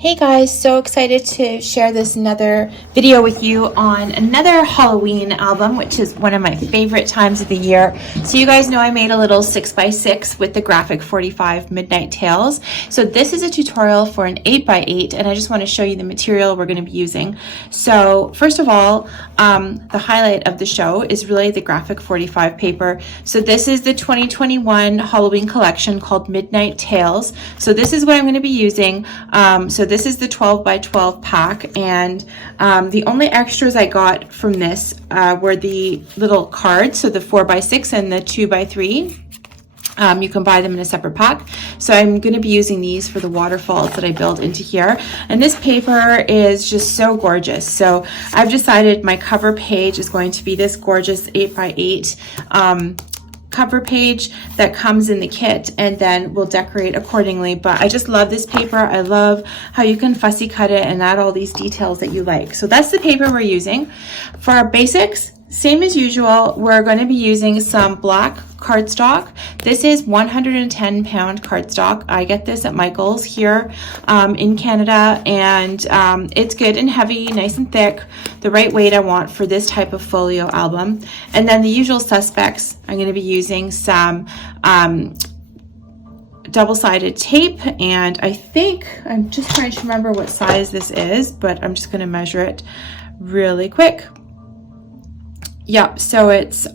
Hey guys, so excited to share this another video with you on another Halloween album, which is one of my favorite times of the year. So you guys know I made a little 6x6 with the graphic 45 Midnight Tales. So this is a tutorial for an 8x8 and I just want to show you the material we're going to be using. So first of all, the highlight of the show is really the graphic 45 paper. So this is the 2021 Halloween collection called Midnight Tales. So this is what I'm going to be using. So this is the 12 by 12 pack, and the only extras I got from this were the little cards, so the 4 by 6 and the 2 by 3. You can buy them in a separate pack. So I'm going to be using these for the waterfalls that I build into here. And this paper is just so gorgeous. So I've decided my cover page is going to be this gorgeous 8x8 cover page that comes in the kit, and then we'll decorate accordingly. But I just love this paper. I love how you can fussy cut it and add all these details that you like. So that's the paper we're using. For our basics, same as usual, we're going to be using some black cardstock. This is 110 pound cardstock. I get this at Michael's here in Canada, and it's good and heavy, nice and thick, the right weight I want for this type of folio album. And then the usual suspects, I'm going to be using some double-sided tape, and I think I'm just trying to remember what size this is, but I'm just going to measure it really quick. Yep, so it's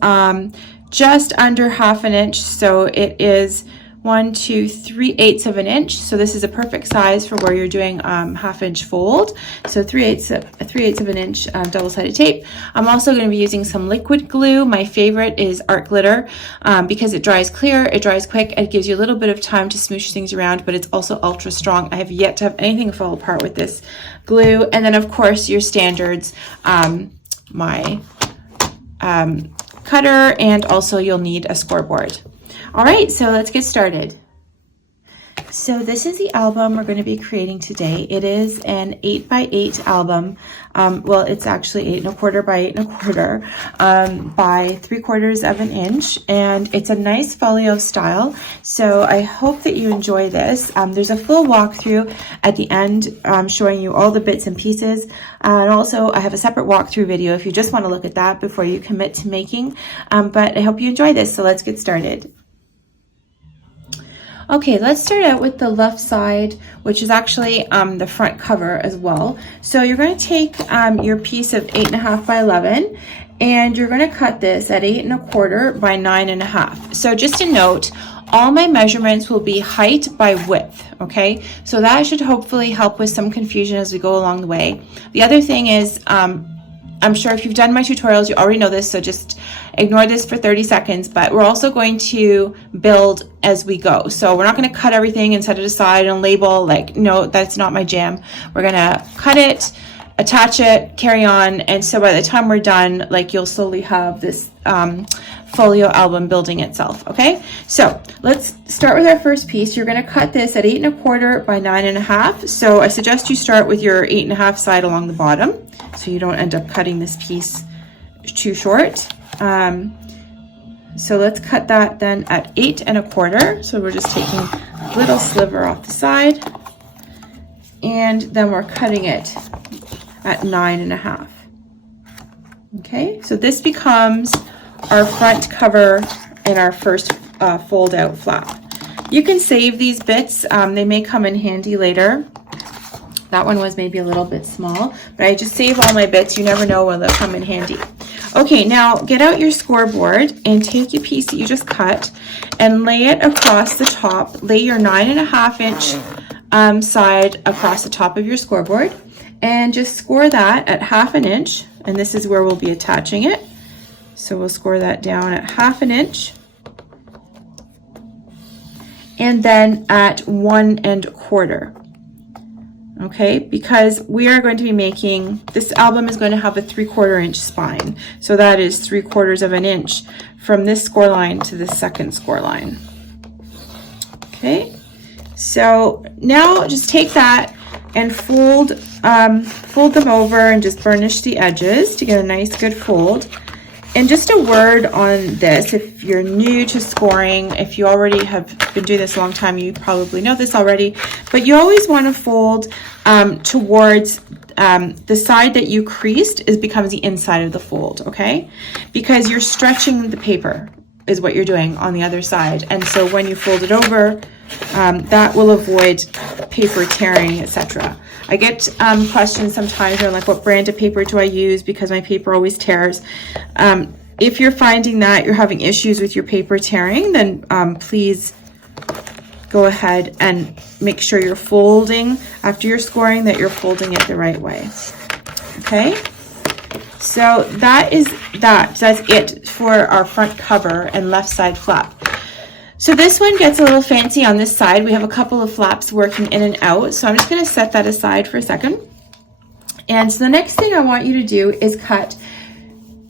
just under 1/2 inch, so it is 1, 2, 3/8 of an inch. So this is a perfect size for where you're doing 1/2 inch fold. So 3/8 of an inch double-sided tape. I'm also going to be using some liquid glue. My favorite is art glitter because it dries clear, it dries quick, it gives you a little bit of time to smoosh things around, but it's also ultra strong. I have yet to have anything fall apart with this glue. And then of course your standards, my cutter, and also you'll need a scoreboard. All right, so let's get started. So this is the album we're going to be creating today. It is an 8x8 album. Well, it's actually 8 1/4 by 8 1/4 by 3/4 of an inch, and it's a nice folio style. So I hope that you enjoy this. There's a full walkthrough at the end showing you all the bits and pieces, and also I have a separate walkthrough video if you just want to look at that before you commit to making. But I hope you enjoy this. So let's get started. Okay, let's start out with the left side, which is actually the front cover as well. So you're going to take your piece of 8 1/2 by 11, and you're going to cut this at 8 1/4 by 9 1/2. So just a note, all my measurements will be height by width, okay? So that should hopefully help with some confusion as we go along the way. The other thing is, I'm sure if you've done my tutorials, you already know this, so just ignore this for 30 seconds, but we're also going to build as we go. So we're not going to cut everything and set it aside and label, like, no, that's not my jam. We're going to cut it, attach it, carry on, and so by the time we're done, like, you'll slowly have this folio album building itself, okay? So let's start with our first piece. You're going to cut this at 8 1/4 by 9 1/2. So I suggest you start with your 8 1/2 side along the bottom, so you don't end up cutting this piece too short. So let's cut that then at 8 1/4. So we're just taking a little sliver off the side, and then we're cutting it at 9 1/2. Okay, so this becomes our front cover in our first fold out flap. You can save these bits, they may come in handy later. That one was maybe a little bit small, but I just save all my bits. You never know when they'll come in handy. Okay, now get out your scoreboard and take your piece that you just cut and lay it across the top. Lay your 9 1/2 inch side across the top of your scoreboard, and just score that at 1/2 inch, and this is where we'll be attaching it. So we'll score that down at 1/2 inch, and then at 1 1/4. Okay, because we are going to be making, this album is going to have a 3/4 inch spine. So that is 3/4 of an inch from this score line to the second score line. Okay, so now just take that and fold them over and just burnish the edges to get a nice good fold. And just a word on this, if you're new to scoring, if you already have been doing this a long time, you probably know this already, but you always want to fold towards the side that you creased becomes the inside of the fold, okay? Because you're stretching the paper is what you're doing on the other side. And so when you fold it over, that will avoid paper tearing, etc. I get questions sometimes on like, what brand of paper do I use because my paper always tears. If you're finding that you're having issues with your paper tearing, then please go ahead and make sure you're folding after you're scoring, that you're folding it the right way. Okay, so that's it for our front cover and left side flap. So this one gets a little fancy on this side. We have a couple of flaps working in and out, so I'm just going to set that aside for a second. And so the next thing I want you to do is cut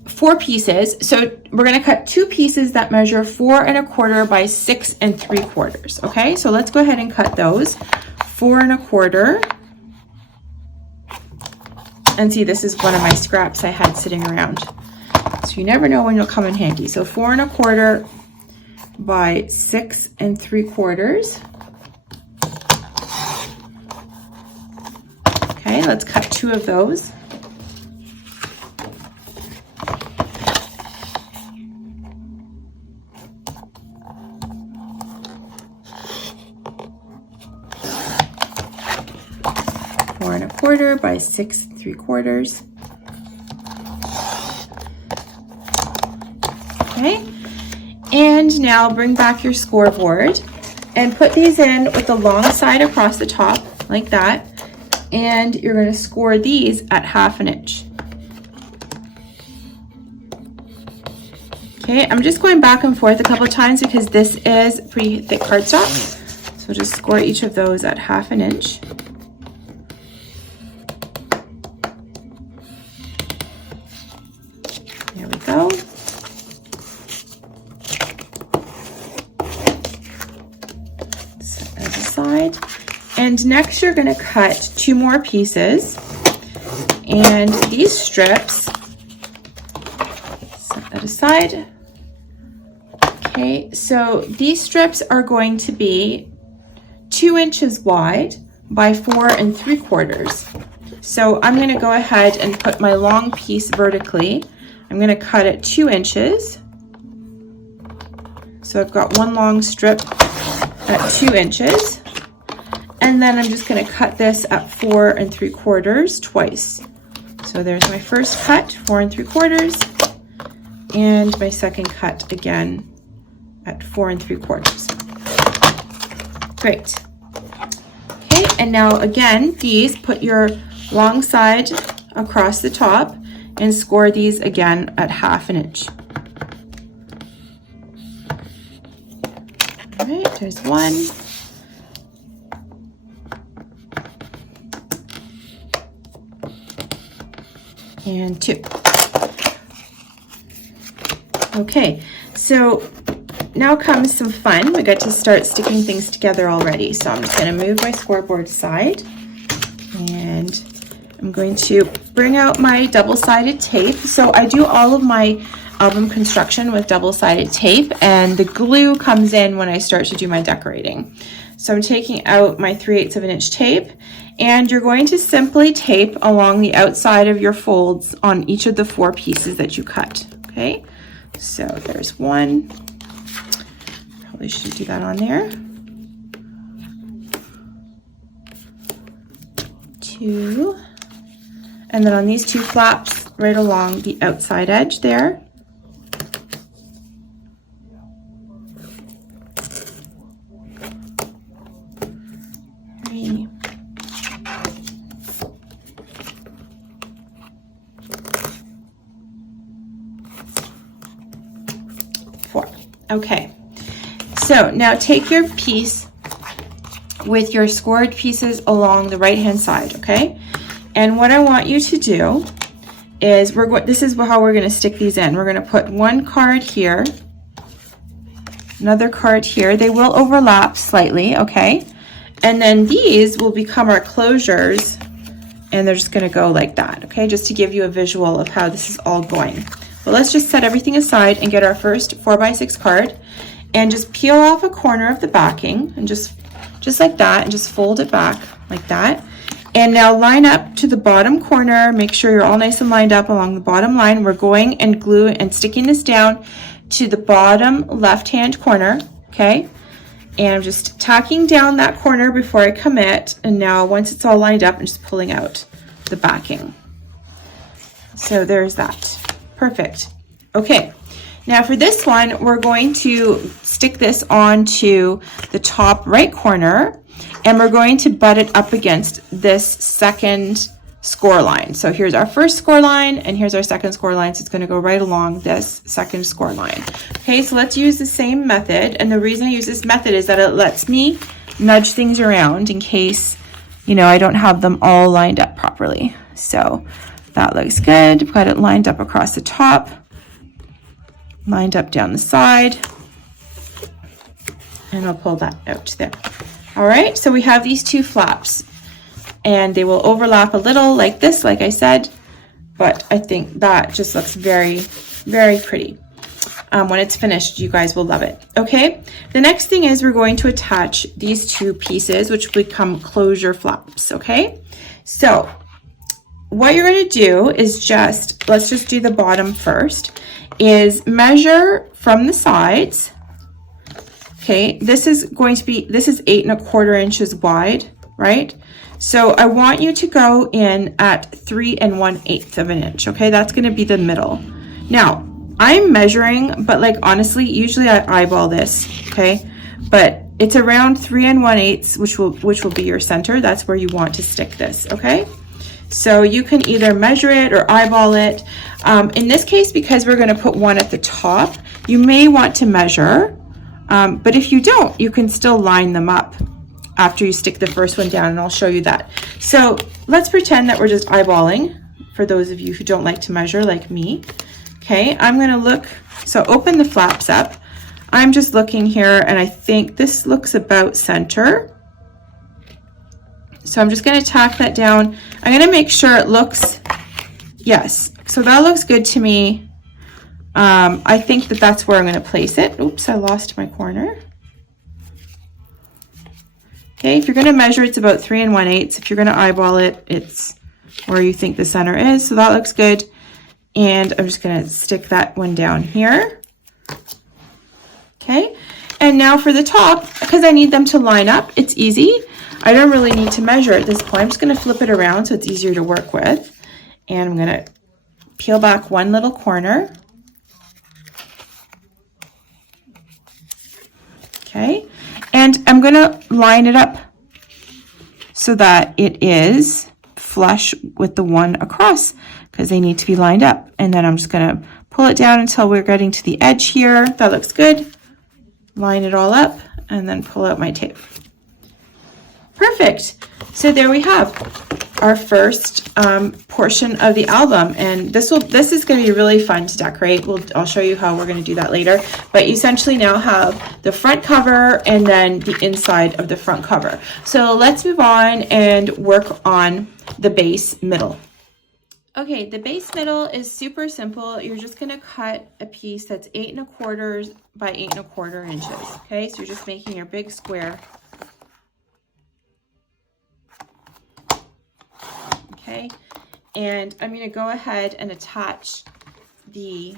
4 pieces. So we're going to cut 2 pieces that measure 4 1/4 by 6 3/4. Okay, so let's go ahead and cut those. 4 1/4. And see, this is one of my scraps I had sitting around. So you never know when you'll come in handy. So 4 1/4 by 6 3/4. Okay, let's cut 2 of those. Four 1/4 by 6 3/4. Okay. And now bring back your scoreboard and put these in with the long side across the top like that. And you're going to score these at 1/2 inch. Okay, I'm just going back and forth a couple of times because this is pretty thick cardstock. So just score each of those at 1/2 inch. There we go. Side. And next you're going to cut 2 more pieces, and these strips, set that aside. Okay, so these strips are going to be 2 inches wide by 4 3/4. So I'm going to go ahead and put my long piece vertically. I'm going to cut it 2 inches. So I've got one long strip at 2 inches. And then I'm just going to cut this at 4 3/4 twice. So there's my first cut, 4 3/4, and my second cut again at 4 3/4. Great. Okay, and now again, these, put your long side across the top and score these again at 1/2 inch. All right, there's one. And 2. Okay, so now comes some fun. We got to start sticking things together already. So I'm just going to move my scoreboard aside, and I'm going to bring out my double-sided tape. So I do all of my album construction with double-sided tape, and the glue comes in when I start to do my decorating. So I'm taking out my 3/8 of an inch tape, and you're going to simply tape along the outside of your folds on each of the 4 pieces that you cut. Okay, so there's one. Probably should do that on there. 2. And then on these 2 flaps right along the outside edge there. 3. 4. Okay, so now take your piece with your scored pieces along the right hand side, okay? And what I want you to do is, this is how we're going to stick these in. We're going to put one card here, another card here. They will overlap slightly, okay? And then these will become our closures, and they're just going to go like that, okay? Just to give you a visual of how this is all going. But let's just set everything aside and get our first 4x6 card and just peel off a corner of the backing and just like that, and just fold it back like that. And now line up to the bottom corner. Make sure you're all nice and lined up along the bottom line. We're going and glue and sticking this down to the bottom left-hand corner, okay? And I'm just tacking down that corner before I commit. And now once it's all lined up, I'm just pulling out the backing. So there's that. Perfect. Okay. Now for this one, we're going to stick this onto the top right corner, and we're going to butt it up against this second score line. So here's our first score line, and here's our second score line. So it's going to go right along this second score line. Okay, so let's use the same method. And the reason I use this method is that it lets me nudge things around in case, you know, I don't have them all lined up properly. So that looks good. I've got it lined up across the top, lined up down the side, and I'll pull that out there. All right, so we have these two flaps, and they will overlap a little like this, like I said, but I think that just looks very, very pretty. When it's finished, you guys will love it. Okay, the next thing is we're going to attach these two pieces, which become closure flaps, okay? So what you're gonna do is let's just do the bottom first, is measure from the sides. Okay, this is 8 1/4 inches wide, right? So I want you to go in at 3 1/8 of an inch, okay? That's gonna be the middle. Now, I'm measuring, but like honestly, usually I eyeball this, okay? But it's around 3 1/8, which will be your center. That's where you want to stick this, okay? So you can either measure it or eyeball it. In this case, because we're gonna put one at the top, you may want to measure, but if you don't, you can still line them up after you stick the first one down, and I'll show you that. So let's pretend that we're just eyeballing, for those of you who don't like to measure like me. Okay, I'm gonna look, so open the flaps up. I'm just looking here, and I think this looks about center. So I'm just gonna tack that down. I'm gonna make sure it looks, yes, so that looks good to me. I think that that's where I'm gonna place it. Oops, I lost my corner. Okay, if you're gonna measure, it's about 3 1/8. If you're gonna eyeball it, it's where you think the center is. So that looks good. And I'm just gonna stick that one down here. Okay, and now for the top, because I need them to line up, it's easy. I don't really need to measure at this point. I'm just gonna flip it around so it's easier to work with. And I'm gonna peel back one little corner. Okay, and I'm gonna line it up so that it is flush with the one across, because they need to be lined up. And then I'm just gonna pull it down until we're getting to the edge here. That looks good. Line it all up and then pull out my tape. Perfect. So there we have our first portion of the album, and this is going to be really fun to decorate. I'll show you how we're going to do that later. But you essentially now have the front cover and then the inside of the front cover. So let's move on and work on the base middle. Okay, the base middle is super simple. You're just going to cut a piece that's 8 1/4 by 8 1/4 inches. Okay, so you're just making your big square. Okay, and I'm going to go ahead and attach the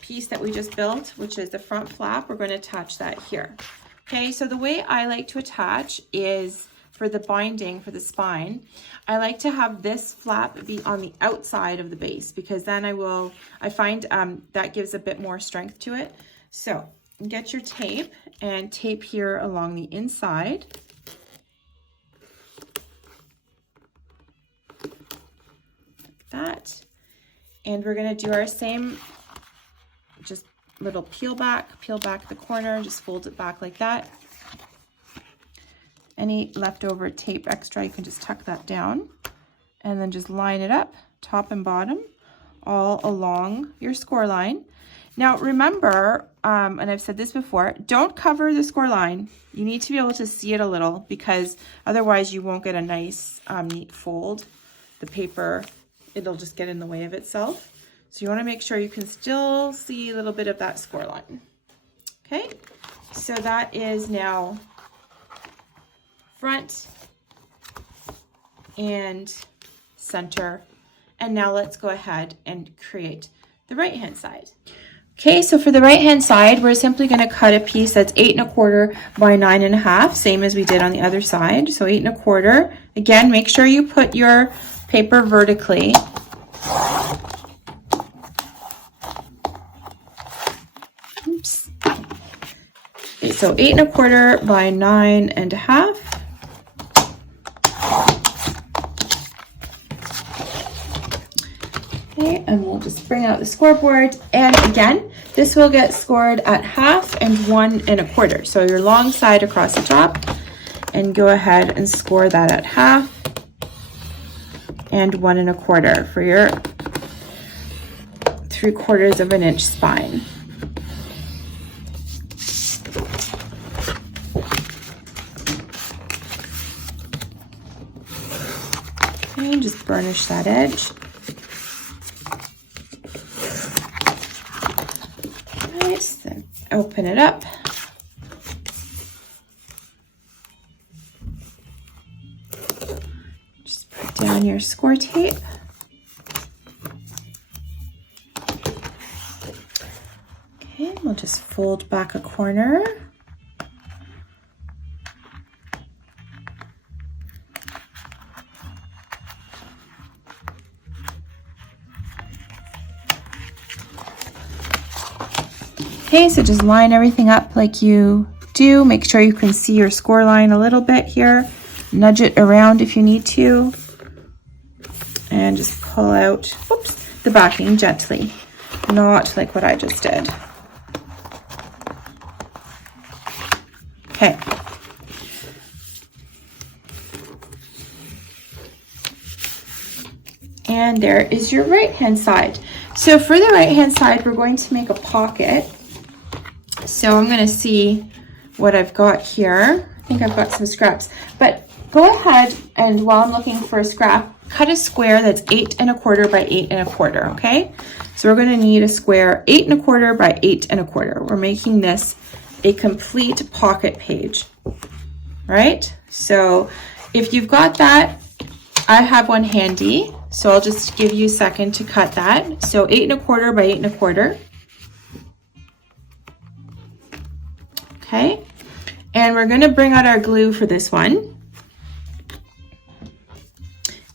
piece that we just built, which is the front flap. We're going to attach that here. Okay, so the way I like to attach is, for the binding, for the spine, I like to have this flap be on the outside of the base, because then I find that gives a bit more strength to it. So get your tape and tape here along the inside. That, and we're going to do our same, just little peel back the corner, just fold it back like that. Any leftover tape extra, you can just tuck that down, and then just line it up top and bottom all along your score line. Now remember, and I've said this before, don't cover the score line. You need to be able to see it a little, because otherwise you won't get a nice neat fold. The paper, it'll just get in the way of itself. So you want to make sure you can still see a little bit of that score line. Okay, so that is now front and center. And now let's go ahead and create the right hand side. Okay, so for the right hand side, we're simply going to cut a piece that's 8 1/4 by 9 1/2, same as we did on the other side. So 8 1/4. Again, make sure you put your paper vertically. Oops. Okay, so 8 1/4 by 9 1/2. Okay, and we'll just bring out the scoreboard. And again, this will get scored at 1/2 and 1 1/4. So your long side across the top, and go ahead and score that at 1/2 and 1 1/4 for your 3/4 of an inch spine. Okay, just burnish that edge. Right, then open it up. Just put down your score tape. Okay, we'll just fold back a corner. Okay, so just line everything up like you do. Make sure you can see your score line a little bit here. Nudge it around if you need to. And just pull out, oops, the backing gently. Not like what I just did. Okay. And there is your right hand side. So for the right hand side, we're going to make a pocket. So I'm going to see what I've got here. I think I've got some scraps, but go ahead and while I'm looking for a scrap, cut a square that's 8 1/4 by 8 1/4. Okay, so we're going to need a square 8 1/4 by 8 1/4. We're making this a complete pocket page, right? So if you've got that, I have one handy, so I'll just give you a second to cut that. So 8 1/4 by 8 1/4. Okay, and we're going to bring out our glue for this one.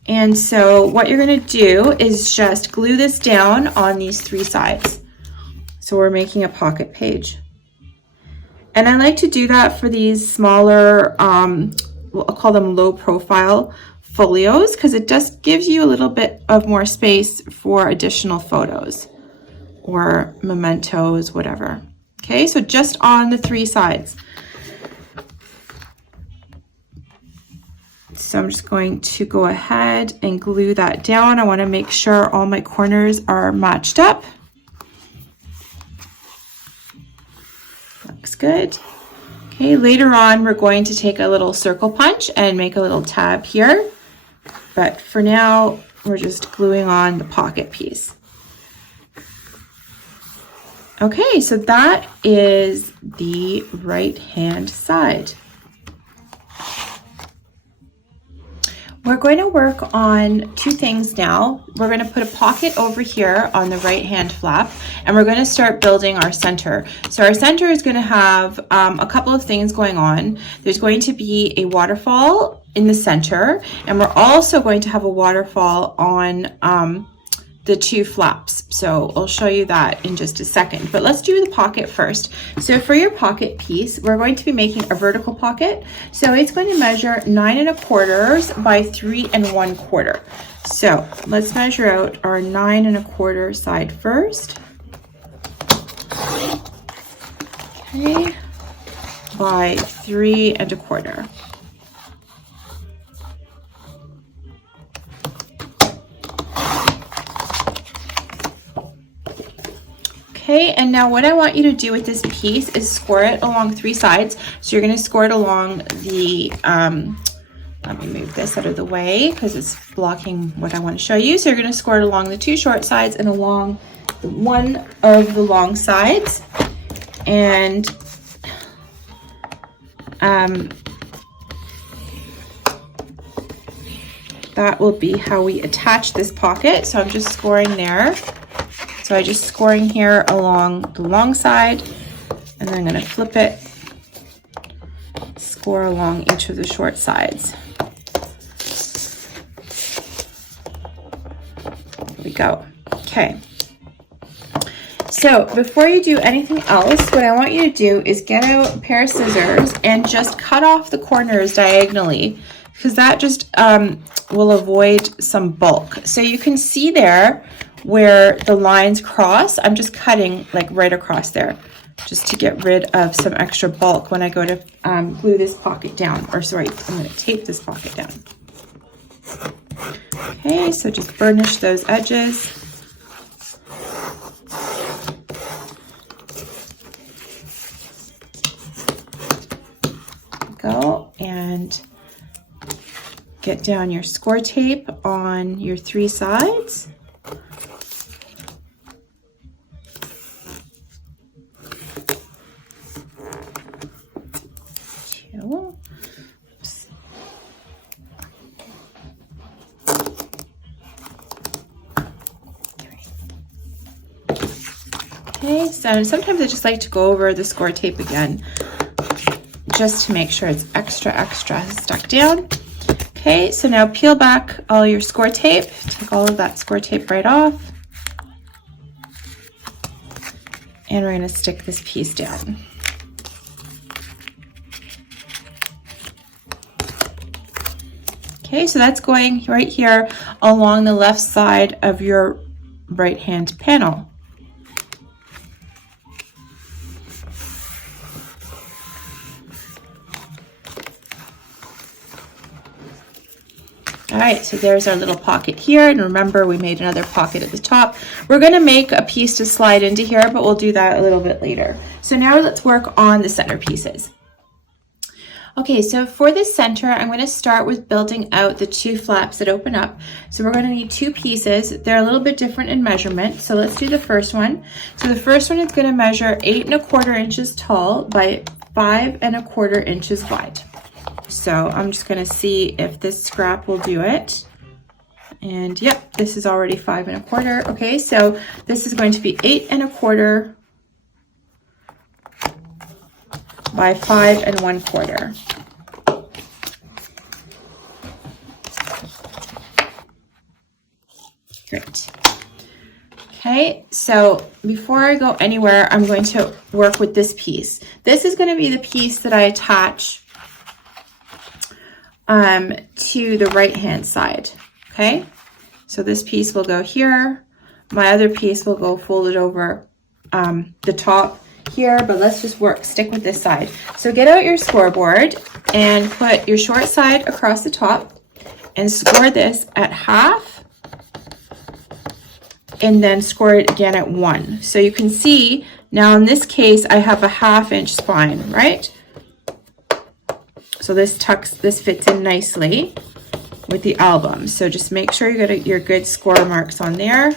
And so what you're going to do is just glue this down on these 3 sides. So we're making a pocket page. And I like to do that for these smaller, I'll call them low profile folios, because it just gives you a little bit of more space for additional photos or mementos, whatever. Okay, so just on the 3 sides. So I'm just going to go ahead and glue that down. I want to make sure all my corners are matched up. Looks good. Okay, later on we're going to take a little circle punch and make a little tab here. But for now, we're just gluing on the pocket piece. Okay, so that is the right hand side. We're going to work on 2 things now. We're going to put a pocket over here on the right hand flap, and we're going to start building our center. So our center is going to have a couple of things going on. There's going to be a waterfall in the center, and we're also going to have a waterfall on the 2 flaps. So I'll show you that in just a second, but let's do the pocket first. So for your pocket piece, we're going to be making a vertical pocket. So it's going to measure 9 1/4 by 3 1/4. So let's measure out our 9 1/4 side first. Okay, by 3 1/4. Okay, and now what I want you to do with this piece is score it along 3 sides. So you're going to score it along the Let me move this out of the way because it's blocking what I want to show you. So you're going to score it along the two short sides and along one of the long sides. And that will be how we attach this pocket. So I'm just scoring there. So I'm just scoring here along the long side, and then I'm going to flip it, score along each of the short sides. There we go. Okay. So before you do anything else, what I want you to do is get out a pair of scissors and just cut off the corners diagonally, because that just will avoid some bulk. So you can see there where the lines cross. I'm just cutting like right across there just to get rid of some extra bulk when I go to glue this pocket down, or sorry, I'm going to tape this pocket down. Okay, so just burnish those edges. Go and get down your score tape on your three sides. Two. Oops. Okay, so sometimes I just like to go over the score tape again, just to make sure it's extra stuck down. Okay, so now peel back all your score tape. Take all of that score tape right off. And we're going to stick this piece down. Okay, so that's going right here along the left side of your right-hand panel. All right, so there's our little pocket here, and remember we made another pocket at the top. We're going to make a piece to slide into here, but we'll do that a little bit later. So now let's work on the center pieces. Okay, so for the center, I'm going to start with building out the two flaps that open up. So we're going to need two pieces. They're a little bit different in measurement, so let's do the first one. So the first one is going to measure 8 1/4 inches tall by 5 1/4 inches wide. So I'm just going to see if this scrap will do it. And yep, this is already 5 1/4. Okay, so this is going to be 8 1/4 by 5 1/4. Great. Okay, so before I go anywhere, I'm going to work with this piece. This is going to be the piece that I attach to the right-hand side. Okay, so this piece will go here. My other piece will go folded over the top here, but let's just stick with this side. So get out your scoreboard and put your short side across the top and score this at half, and then score it again at 1. So you can see now in this case I have a 1/2 inch spine, right? So this fits in nicely with the album. So just make sure you get your good score marks on there.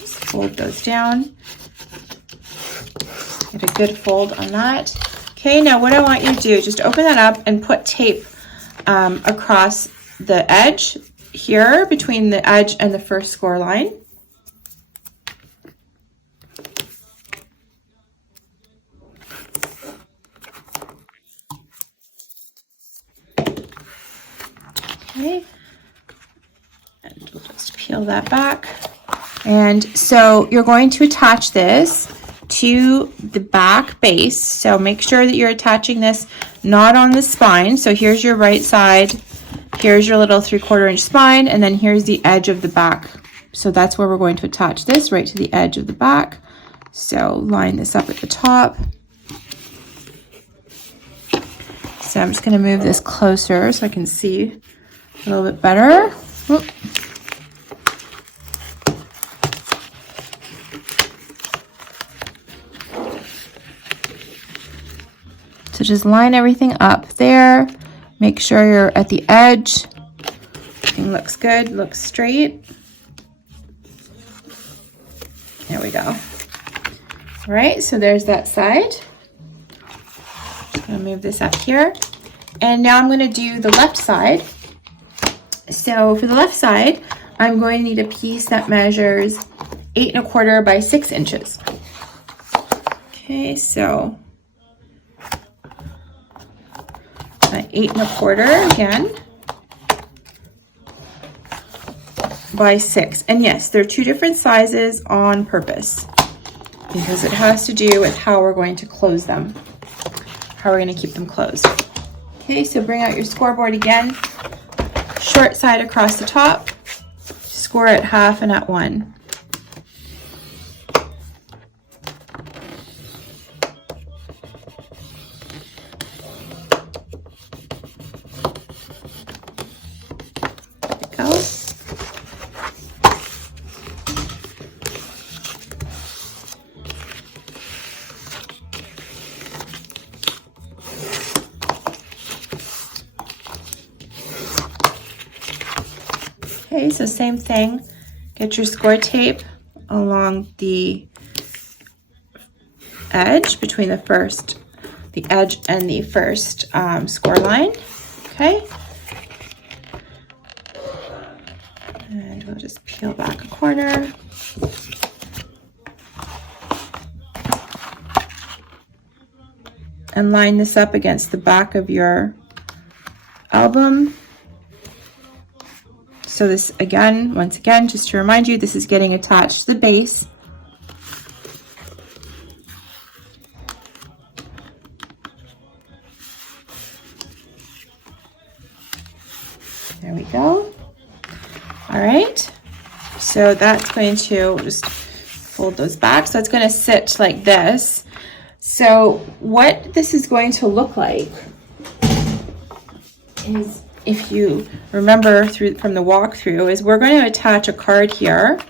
Just fold those down. Get a good fold on that. Okay, now what I want you to do is just open that up and put tape across the edge here between the edge and the first score line. Okay, and we'll just peel that back. And so you're going to attach this to the back base. So make sure that you're attaching this not on the spine. So here's your right side, here's your little 3/4 inch spine, and then here's the edge of the back. So that's where we're going to attach this, right to the edge of the back. So line this up at the top. So I'm just going to move this closer so I can see a little bit better. Whoop. So just line everything up there. Make sure you're at the edge. Everything looks good, looks straight. There we go. All right, so there's that side. I'm gonna move this up here. And now I'm gonna do the left side. So for the left side, I'm going to need a piece that measures 8 1/4 by 6 inches. Okay, so 8 1/4 again by 6. And yes, they're two different sizes on purpose because it has to do with how we're going to close them, how we're going to keep them closed. Okay, so bring out your scoreboard again, short side across the top, score at half and at 1. Okay, so same thing, get your score tape along the edge between the edge and the first score line, okay? And we'll just peel back a corner. And line this up against the back of your album. So this again, once again, just to remind you, this is getting attached to the base. There we go. All right, so that's going to just fold those back. So it's going to sit like this. So what this is going to look like is, if you remember from the walkthrough, is we're going to attach a card here,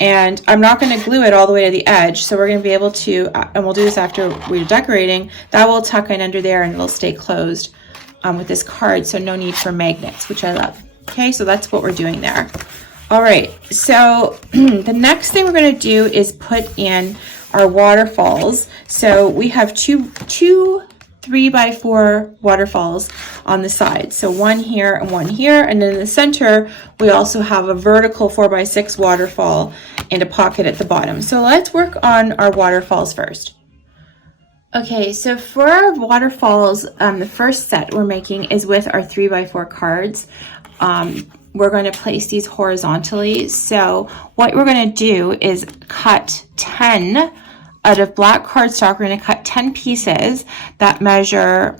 and I'm not going to glue it all the way to the edge, so we're going to be able to, and we'll do this after we're decorating, that will tuck in under there and it'll stay closed with this card, so no need for magnets, which I love. Okay, so that's what we're doing there. All right, so the next thing we're going to do is put in our waterfalls. So we have two 3x4 waterfalls on the side. So one here, and then in the center, we also have a vertical 4x6 waterfall and a pocket at the bottom. So let's work on our waterfalls first. Okay, so for our waterfalls, the first set we're making is with our 3x4 cards. We're going to place these horizontally. So what we're going to do is cut 10 out of black cardstock. We're going to cut 10 pieces that measure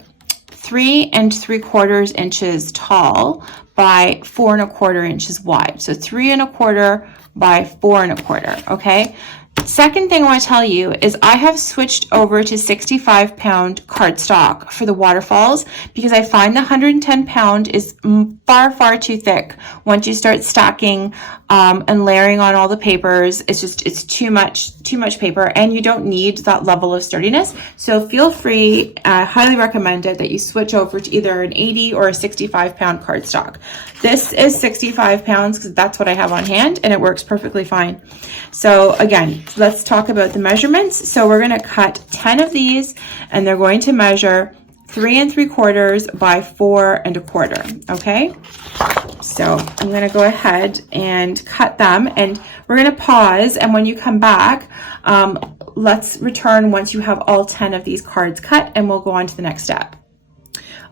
3 3/4 inches tall by 4 1/4 inches wide. So 3 1/4 by 4 1/4. Okay. Second thing I want to tell you is I have switched over to 65-pound cardstock for the waterfalls because I find the 110-pound is far too thick. Once you start stacking and layering on all the papers, it's too much paper, and you don't need that level of sturdiness. So feel free, I highly recommend it that you switch over to either an 80 or a 65-pound cardstock. This is 65 pounds because that's what I have on hand, and it works perfectly fine. So again, let's talk about the measurements. So we're going to cut 10 of these, and they're going to measure 3 3/4 by 4 1/4. Okay, so I'm going to go ahead and cut them, and we're going to pause, and when you come back, let's return once you have all 10 of these cards cut, and we'll go on to the next step.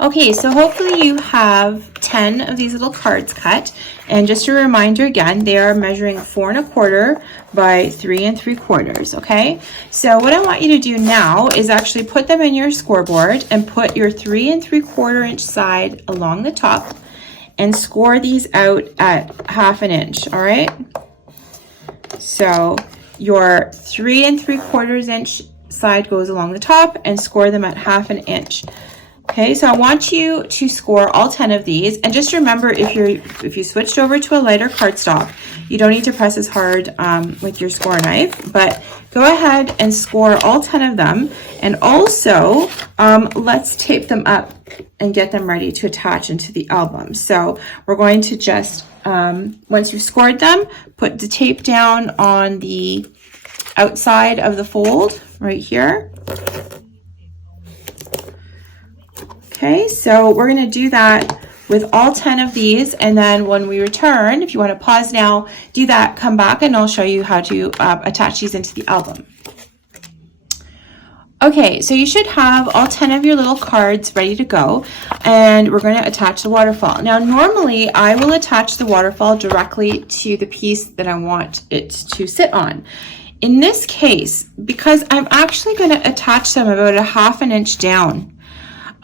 Okay, so hopefully you have 10 of these little cards cut, and just a reminder again, they are measuring 4 1/4 by 3 3/4. Okay, so what I want you to do now is actually put them in your scoreboard and put your 3 3/4 inch side along the top and score these out at 1/2 inch. All right, so your 3 3/4 inch side goes along the top, and score them at 1/2 inch. Okay, so I want you to score all 10 of these, and just remember, if you switched over to a lighter cardstock, you don't need to press as hard with your score knife, but go ahead and score all 10 of them. And also, let's tape them up and get them ready to attach into the album. So we're going to just, once you've scored them, put the tape down on the outside of the fold right here. Okay, so we're going to do that with all 10 of these, and then when we return, if you want to pause now, do that, come back, and I'll show you how to attach these into the album. Okay, so you should have all 10 of your little cards ready to go, and we're going to attach the waterfall. Now, normally I will attach the waterfall directly to the piece that I want it to sit on. In this case, because I'm actually going to attach them about a ½ inch down,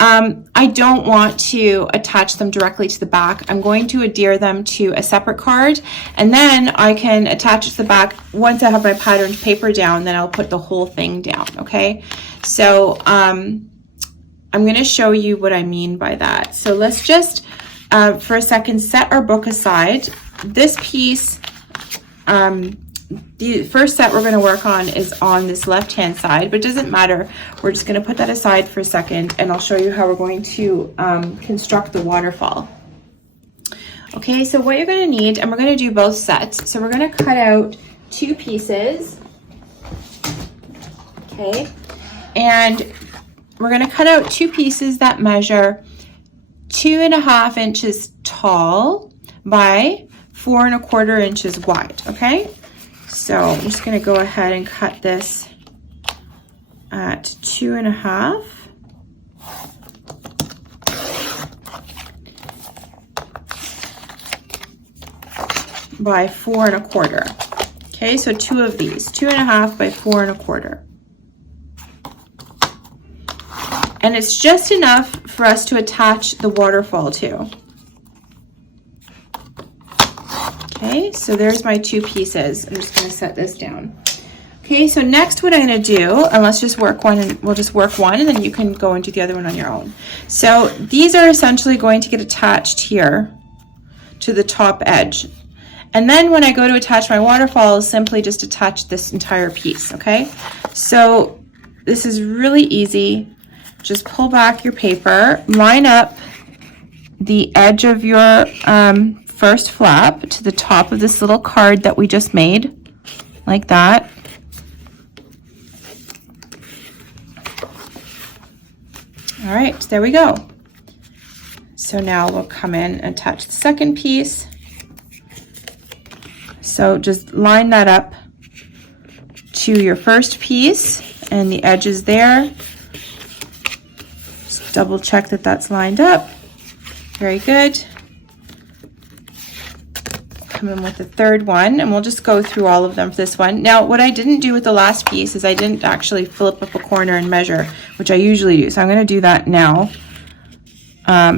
I don't want to attach them directly to the back. I'm going to adhere them to a separate card, and then I can attach it to the back. Once I have my patterned paper down, then I'll put the whole thing down, okay? So I'm going to show you what I mean by that. So let's just, for a second, set our book aside. This piece, the first set we're going to work on is on this left hand side, but it doesn't matter. We're just going to put that aside for a second, and I'll show you how we're going to construct the waterfall. Okay, so what you're going to need, and we're going to do both sets, so we're going to cut out 2 pieces, okay, and we're going to cut out 2 pieces that measure 2½ inches tall by 4 1/4 inches wide, okay? So I'm just going to go ahead and cut this at 2½ by 4 1/4. Okay, so 2 of these, 2½ by 4 1/4. And it's just enough for us to attach the waterfall to. Okay, so there's my 2 pieces. I'm just going to set this down. Okay, so next what I'm going to do, and let's just work one, and we'll just work one, and then you can go and do the other one on your own. So these are essentially going to get attached here to the top edge. And then when I go to attach my waterfall, I'll simply just attach this entire piece, okay? So this is really easy. Just pull back your paper, line up the edge of your first flap to the top of this little card that we just made, like that. All right, there we go. So now we'll come in and attach the second piece. So just line that up to your first piece and the edges there. Just double check that that's lined up. Very good. Come in with the third one, and we'll just go through all of them for this one. Now, what I didn't do with the last piece is I didn't actually flip up a corner and measure, which I usually do. So I'm going to do that now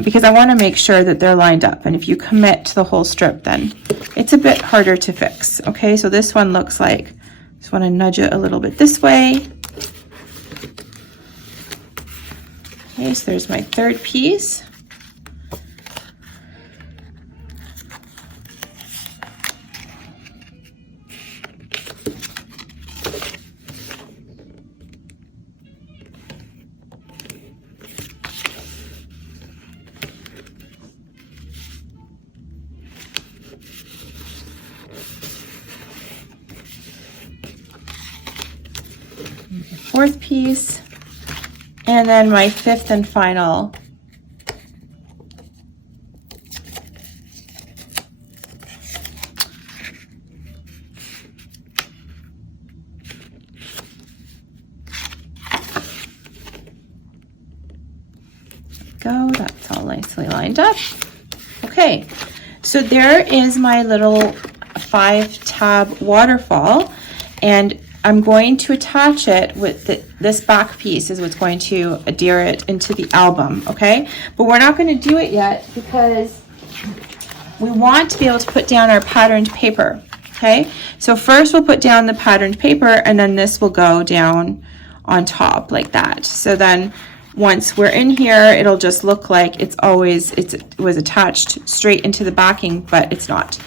because I want to make sure that they're lined up. And if you commit to the whole strip, then it's a bit harder to fix. Okay, so this one looks like, just want to nudge it a little bit this way. Okay, so there's my third piece. Fourth piece, and then my fifth and final. Go, that's all nicely lined up. Okay, so there is my little 5-tab waterfall, and I'm going to attach it with this back piece is what's going to adhere it into the album, okay? But we're not going to do it yet because we want to be able to put down our patterned paper, okay? So first we'll put down the patterned paper, and then this will go down on top like that. So then once we're in here, it'll just look like it was attached straight into the backing, but it's not.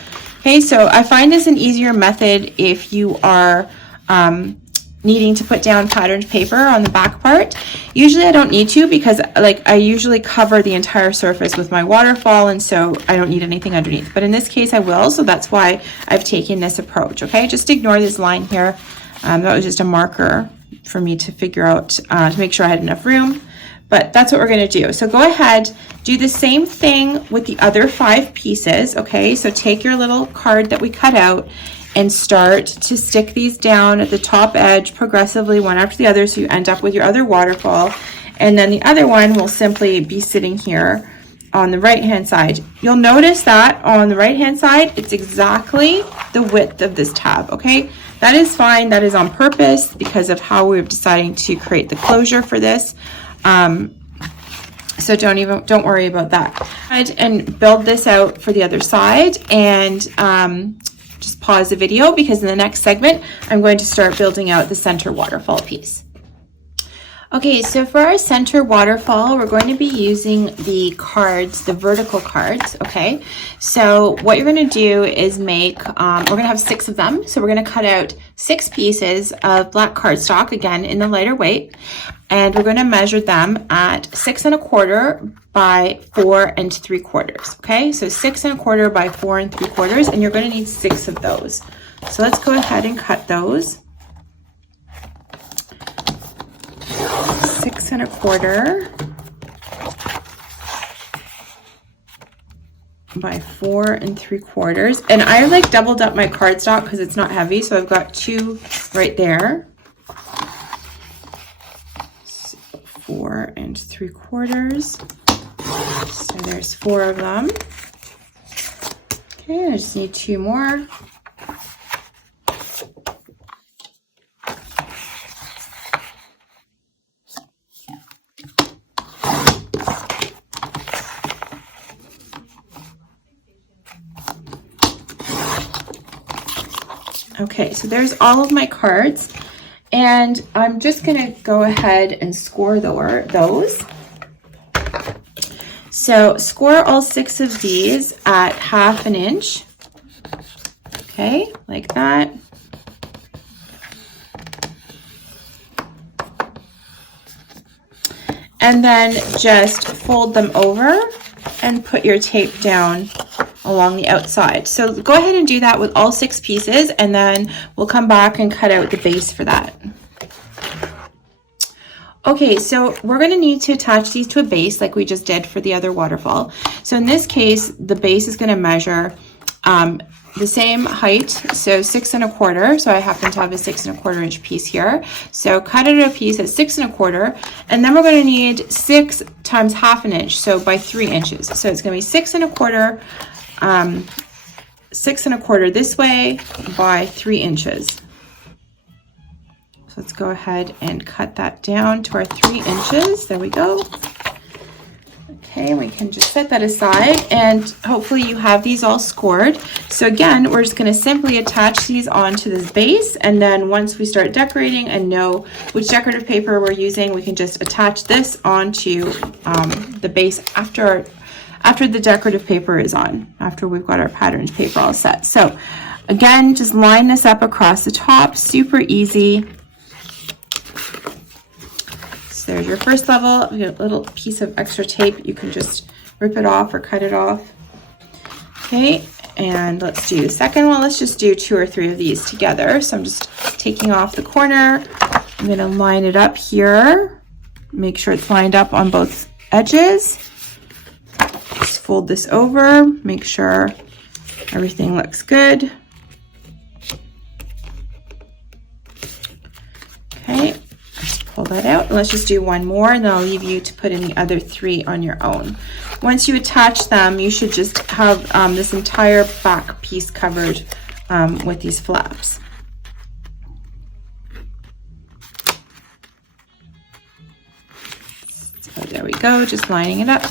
Okay, so I find this an easier method if you are needing to put down patterned paper on the back part. Usually I don't need to, because like I usually cover the entire surface with my Waterfall, and so I don't need anything underneath. But in this case I will, so that's why I've taken this approach. Okay, just ignore this line here. That was just a marker for me to figure out, to make sure I had enough room. But that's what we're going to do. So go ahead, do the same thing with the other 5 pieces. Okay, so take your little card that we cut out and start to stick these down at the top edge progressively, one after the other, so you end up with your other Waterfall. And then the other one will simply be sitting here on the right hand side. You'll notice that on the right hand side, it's exactly the width of this tab. Okay, that is fine. That is on purpose because of how we're deciding to create the closure for this. So don't worry about that. And build this out for the other side, and just pause the video, because in the next segment I'm going to start building out the center Waterfall piece. Okay, so for our center Waterfall, we're going to be using the cards, the vertical cards. Okay, so what you're going to do is make, we're going to have 6 of them. So we're going to cut out 6 pieces of black cardstock, again in the lighter weight, and we're going to measure them at 6 1/4 by 4 3/4. Okay, so 6 1/4 by 4 3/4, and you're going to need 6 of those. So let's go ahead and cut those. 6 1/4 by 4 3/4, and I like doubled up my cardstock because it's not heavy, so I've got 2 right there. So 4 3/4. So there's 4 of them. Okay, I just need 2 more. Okay, so there's all of my cards, and I'm just going to go ahead and score those. So score all 6 of these at 1/2 inch. Okay, like that. And then just fold them over and put your tape down along the outside. So go ahead and do that with all 6 pieces, and then we'll come back and cut out the base for that. Okay, so we're going to need to attach these to a base like we just did for the other Waterfall. So in this case, the base is going to measure the same height, so 6 1/4. So I happen to have a 6 1/4 inch piece here. So cut it a piece at 6 1/4, and then we're going to need 6 times 1/2 inch, so by 3 inches. So it's going to be 6 1/4, 6 1/4 this way by 3 inches. So let's go ahead and cut that down to our 3 inches. There we go. Okay, we can just set that aside, and hopefully you have these all scored. So again, we're just going to simply attach these onto this base, and then once we start decorating and know which decorative paper we're using, we can just attach this onto the base after the decorative paper is on, after we've got our patterned paper all set. So again, just line this up across the top, super easy. So there's your first level. You get a little piece of extra tape. You can just rip it off or cut it off. Okay, and let's do the second one. Let's just do 2 or 3 of these together. So I'm just taking off the corner. I'm going to line it up here. Make sure it's lined up on both edges. Just fold this over. Make sure everything looks good. Okay. Pull that out, and let's just do one more, and then I'll leave you to put in the other 3 on your own. Once you attach them, you should just have this entire back piece covered with these flaps. So there we go, just lining it up.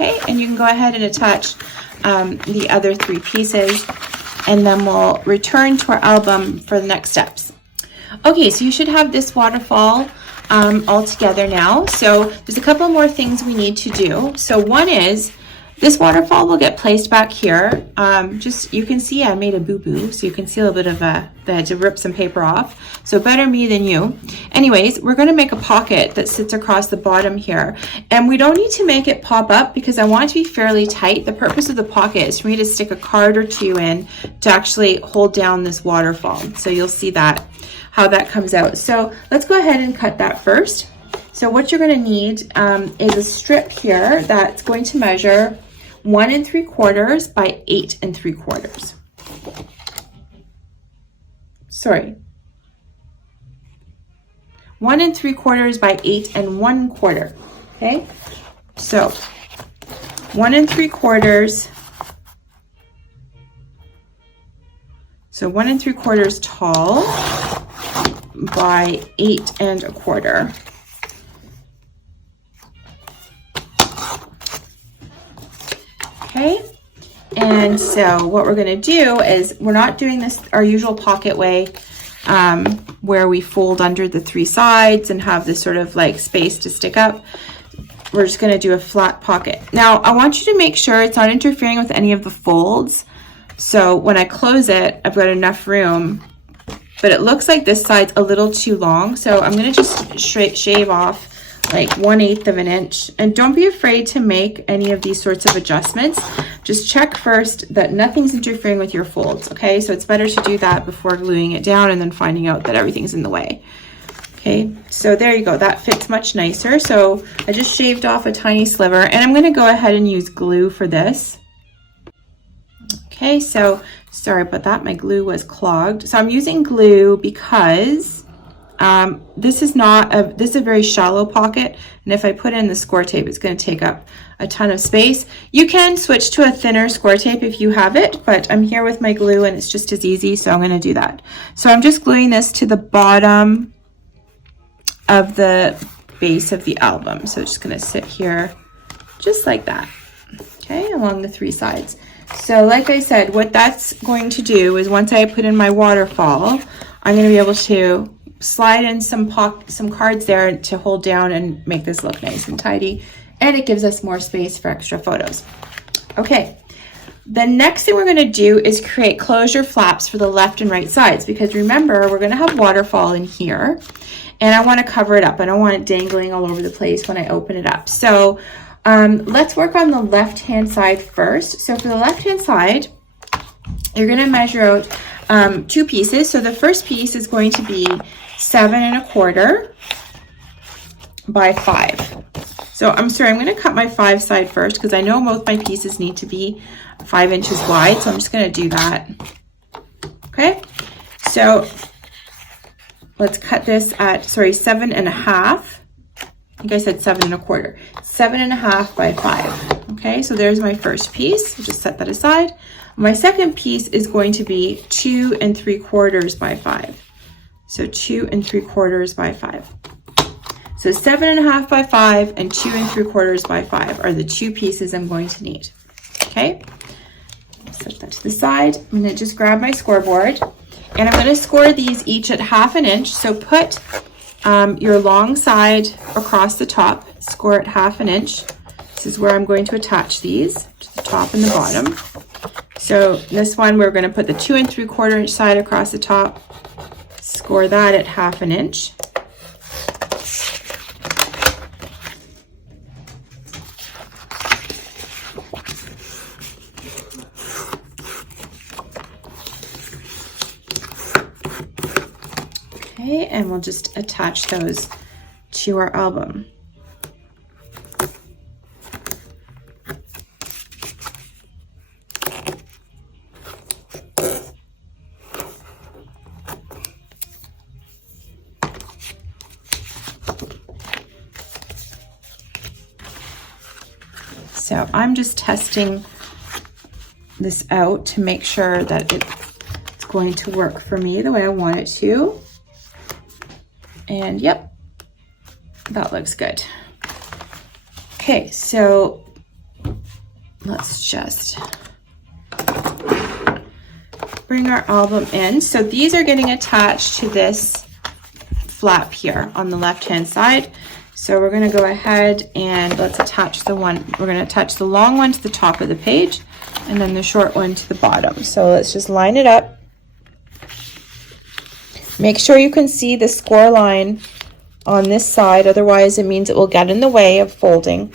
Okay, and you can go ahead and attach the other 3 pieces, and then we'll return to our album for the next steps. Okay, so you should have this waterfall all together now. So there's a couple more things we need to do. So one is, this waterfall will get placed back here. Just, you can see I made a boo-boo, so you can see a little bit of I had to rip some paper off. So better me than you. Anyways, we're gonna make a pocket that sits across the bottom here. And we don't need to make it pop up because I want it to be fairly tight. The purpose of the pocket is for me to stick a card or 2 in to actually hold down this waterfall. So you'll see that, how that comes out. So let's go ahead and cut that first. So what you're gonna need is a strip here that's going to measure 1 3/4 by 8 3/4. Sorry. 1 3/4 by 8 1/4. Okay? So 1 3/4. So 1 3/4 tall by 8 1/4. Okay, and so what we're going to do is, we're not doing this our usual pocket way, where we fold under the 3 sides and have this sort of like space to stick up. We're just going to do a flat pocket. Now, I want you to make sure it's not interfering with any of the folds. So when I close it, I've got enough room, but it looks like this side's a little too long. So I'm going to just shave off like 1/8 of an inch. And don't be afraid to make any of these sorts of adjustments. Just check first that nothing's interfering with your folds, okay? So it's better to do that before gluing it down and then finding out that everything's in the way. Okay, so there you go. That fits much nicer. So I just shaved off a tiny sliver, and I'm gonna go ahead and use glue for this. Okay, so sorry about that, my glue was clogged. So I'm using glue because this is a very shallow pocket, and if I put in the score tape, it's going to take up a ton of space. You can switch to a thinner score tape if you have it, but I'm here with my glue and it's just as easy, so I'm going to do that. So I'm just gluing this to the bottom of the base of the album. So it's just going to sit here just like that, okay, along the 3 sides. So like I said, what that's going to do is, once I put in my waterfall, I'm going to be able to slide in some cards there to hold down and make this look nice and tidy, and it gives us more space for extra photos. Okay, the next thing we're going to do is create closure flaps for the left and right sides, because remember, we're going to have waterfall in here, and I want to cover it up. I don't want it dangling all over the place when I open it up. So let's work on the left hand side first. So for the left hand side, you're going to measure out 2 pieces. So the first piece is going to be 7 1/4 by 5. So I'm sorry, I'm going to cut my 5 side first because I know both my pieces need to be 5 inches wide. So I'm just going to do that. Okay, so let's cut this at, sorry, 7 1/2. I think I said 7 1/4. 7 1/2 by 5. Okay, so there's my first piece. I'll just set that aside. My second piece is going to be 2 3/4 by 5. So 2 3/4 by 5. So 7 1/2 by 5 and 2 3/4 by 5 are the 2 pieces I'm going to need. Okay, set that to the side. I'm going to just grab my scoreboard, and I'm going to score these each at 1/2 inch. So put your long side across the top, score at 1/2 inch. This is where I'm going to attach these, to the top and the bottom. So this one, we're going to put the 2 3/4 inch side across the top, score that at 1/2 inch. Okay, and we'll just attach those to our album. So I'm just testing this out to make sure that it's going to work for me the way I want it to. And yep, that looks good. Okay, so let's just bring our album in. So these are getting attached to this flap here on the left-hand side. So we're going to go ahead and let's attach the one. We're going to attach the long one to the top of the page and then the short one to the bottom. So let's just line it up. Make sure you can see the score line on this side, otherwise it means it will get in the way of folding.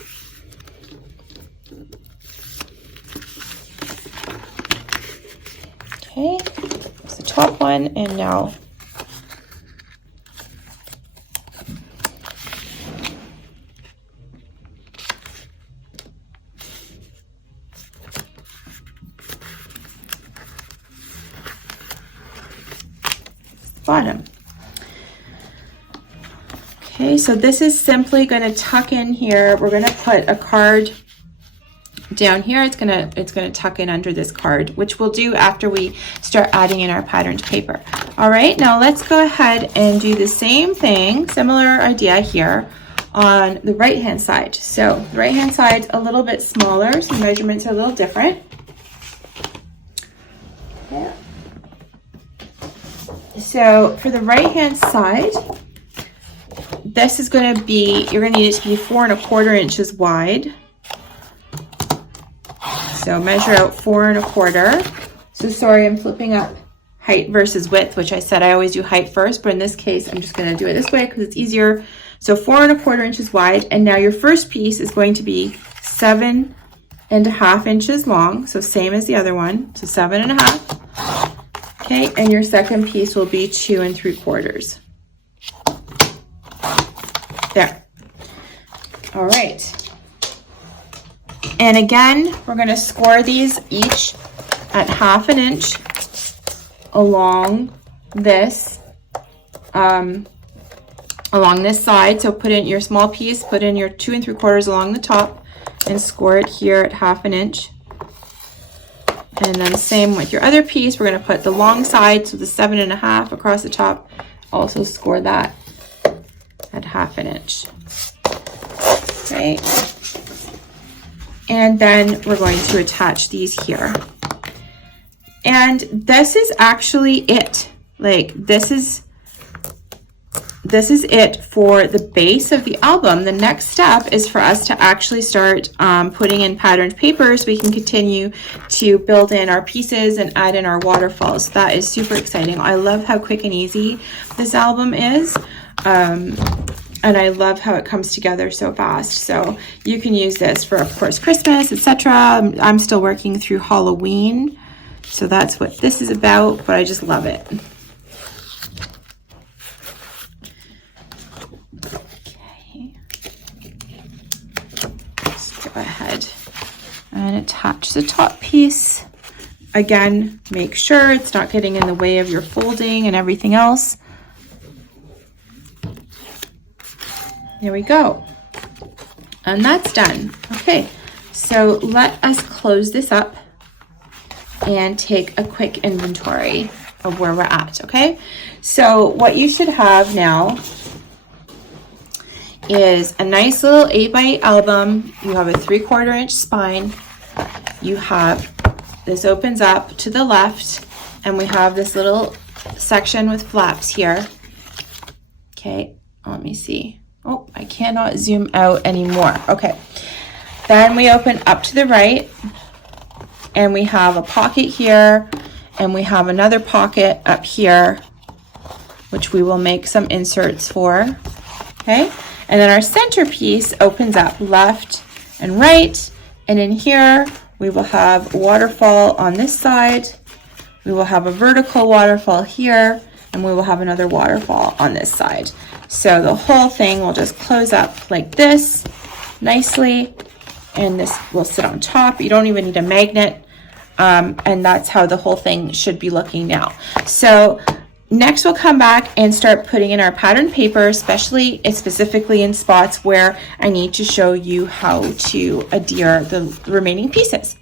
Okay, there's the top one, and now bottom. Okay, so this is simply going to tuck in here. We're going to put a card down here. It's gonna tuck in under this card, which we'll do after we start adding in our patterned paper. All right, now let's go ahead and do the same thing, similar idea here on the right hand side. So the right hand side's a little bit smaller, so measurements are a little different. Yeah. So for the right hand side, this is going to be, you're going to need it to be 4 1/4 inches wide. So measure out 4 1/4. So sorry, I'm flipping up height versus width, which I said I always do height first, but in this case, I'm just going to do it this way because it's easier. So 4 1/4 inches wide. And now your first piece is going to be 7 1/2 inches long. So same as the other one. So 7 1/2. Okay. And your second piece will be 2 3/4. There. All right. And again, we're going to score these each at 1/2 inch along this side. So put in your small piece, put in your 2 3/4 along the top and score it here at 1/2 inch. And then same with your other piece. We're going to put the long side, so the 7 1/2 across the top, also score that at 1/2 inch. Okay. And then we're going to attach these here. And this is actually it. Like this is it for the base of the album. The next step is for us to actually start putting in patterned paper so we can continue to build in our pieces and add in our waterfalls. That is super exciting. I love how quick and easy this album is. And I love how it comes together so fast. So you can use this for, of course, Christmas, etc. I'm still working through Halloween. So that's what this is about, but I just love it. Okay. Let's go ahead and attach the top piece. Again, make sure it's not getting in the way of your folding and everything else. There we go. And that's done. Okay, so let us close this up and take a quick inventory of where we're at, okay? So what you should have now is a nice little 8x8 album. You have a 3/4 inch spine. You have, this opens up to the left, and we have this little section with flaps here. Okay, let me see. Oh, I cannot zoom out anymore. Okay, then we open up to the right, and we have a pocket here, and we have another pocket up here, which we will make some inserts for. Okay, and then our centerpiece opens up left and right, and in here we will have a waterfall on this side, we will have a vertical waterfall here, and we will have another waterfall on this side. So the whole thing will just close up like this nicely, and this will sit on top. You don't even need a magnet, and that's how the whole thing should be looking now. So next we'll come back and start putting in our pattern paper, specifically in spots where I need to show you how to adhere the remaining pieces.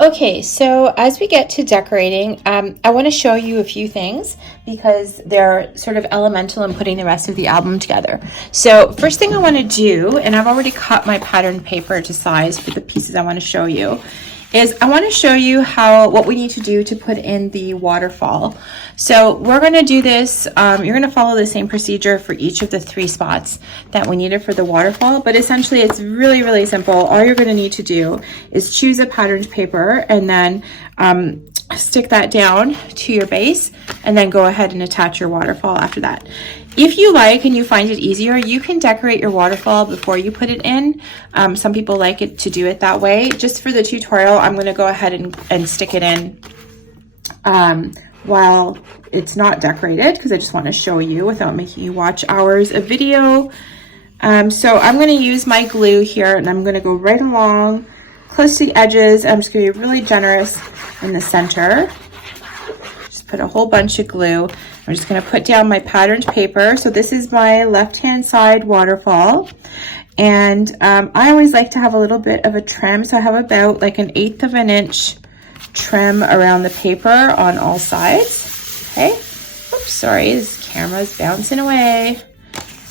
Okay, so as we get to decorating, I want to show you a few things because they're sort of elemental in putting the rest of the album together. So first thing I want to do, and I've already cut my pattern paper to size for the pieces I want to show you, is I want to show you what we need to do to put in the waterfall. So we're going to do this, you're going to follow the same procedure for each of the 3 spots that we needed for the waterfall, but essentially it's really simple. All you're going to need to do is choose a patterned paper and then stick that down to your base, and then go ahead and attach your waterfall after that. If you like and you find it easier, you can decorate your waterfall before you put it in. Some people like it to do it that way. Just for the tutorial, I'm going to go ahead and stick it in while it's not decorated, because I just want to show you without making you watch hours of video. So I'm going to use my glue here, and I'm going to go right along close to the edges. I'm just going to be really generous in the center. Just put a whole bunch of glue. I'm just going to put down my patterned paper. So this is my left-hand side waterfall. And I always like to have a little bit of a trim. So I have about like 1/8 of an inch trim around the paper on all sides. Okay. Oops, sorry, this camera's bouncing away.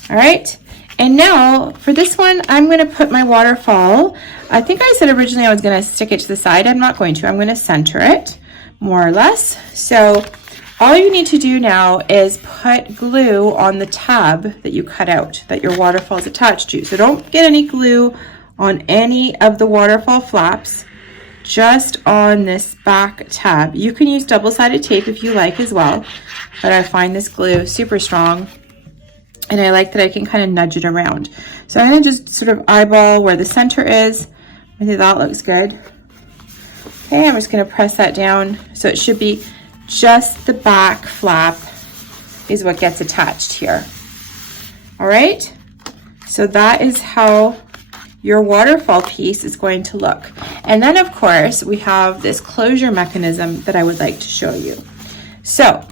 All right. And now for this one, I'm going to put my waterfall. I think I said originally I was going to stick it to the side. I'm not going to. I'm going to center it more or less. So all you need to do now is put glue on the tab that you cut out that your waterfall is attached to. So don't get any glue on any of the waterfall flaps, just on this back tab. You can use double-sided tape if you like as well, but I find this glue super strong, and I like that I can kind of nudge it around. So I'm going to just sort of eyeball where the center is. I think that looks good. Okay, I'm just going to press that down. So it should be just the back flap is what gets attached here. All right, so that is how your waterfall piece is going to look. And then of course we have this closure mechanism that I would like to show you. So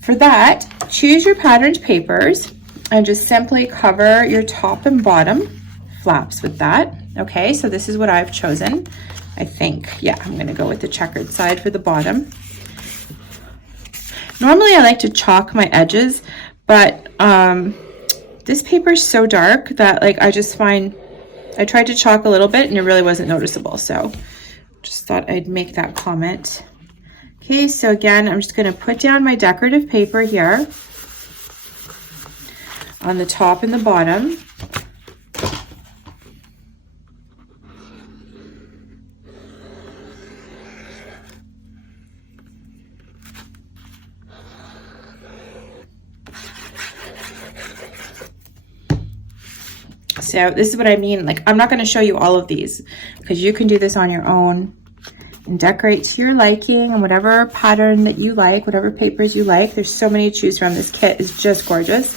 for that, choose your patterned papers and just simply cover your top and bottom flaps with that. Okay, so this is what I've chosen. I think, yeah, I'm gonna go with the checkered side for the bottom. Normally I like to chalk my edges, but this paper is so dark that like I just find, I tried to chalk a little bit and it really wasn't noticeable. So just thought I'd make that comment. Okay, so again, I'm just gonna put down my decorative paper here on the top and the bottom. So this is what I mean. Like, I'm not going to show you all of these because you can do this on your own and decorate to your liking and whatever pattern that you like, whatever papers you like. There's so many to choose from. This kit is just gorgeous.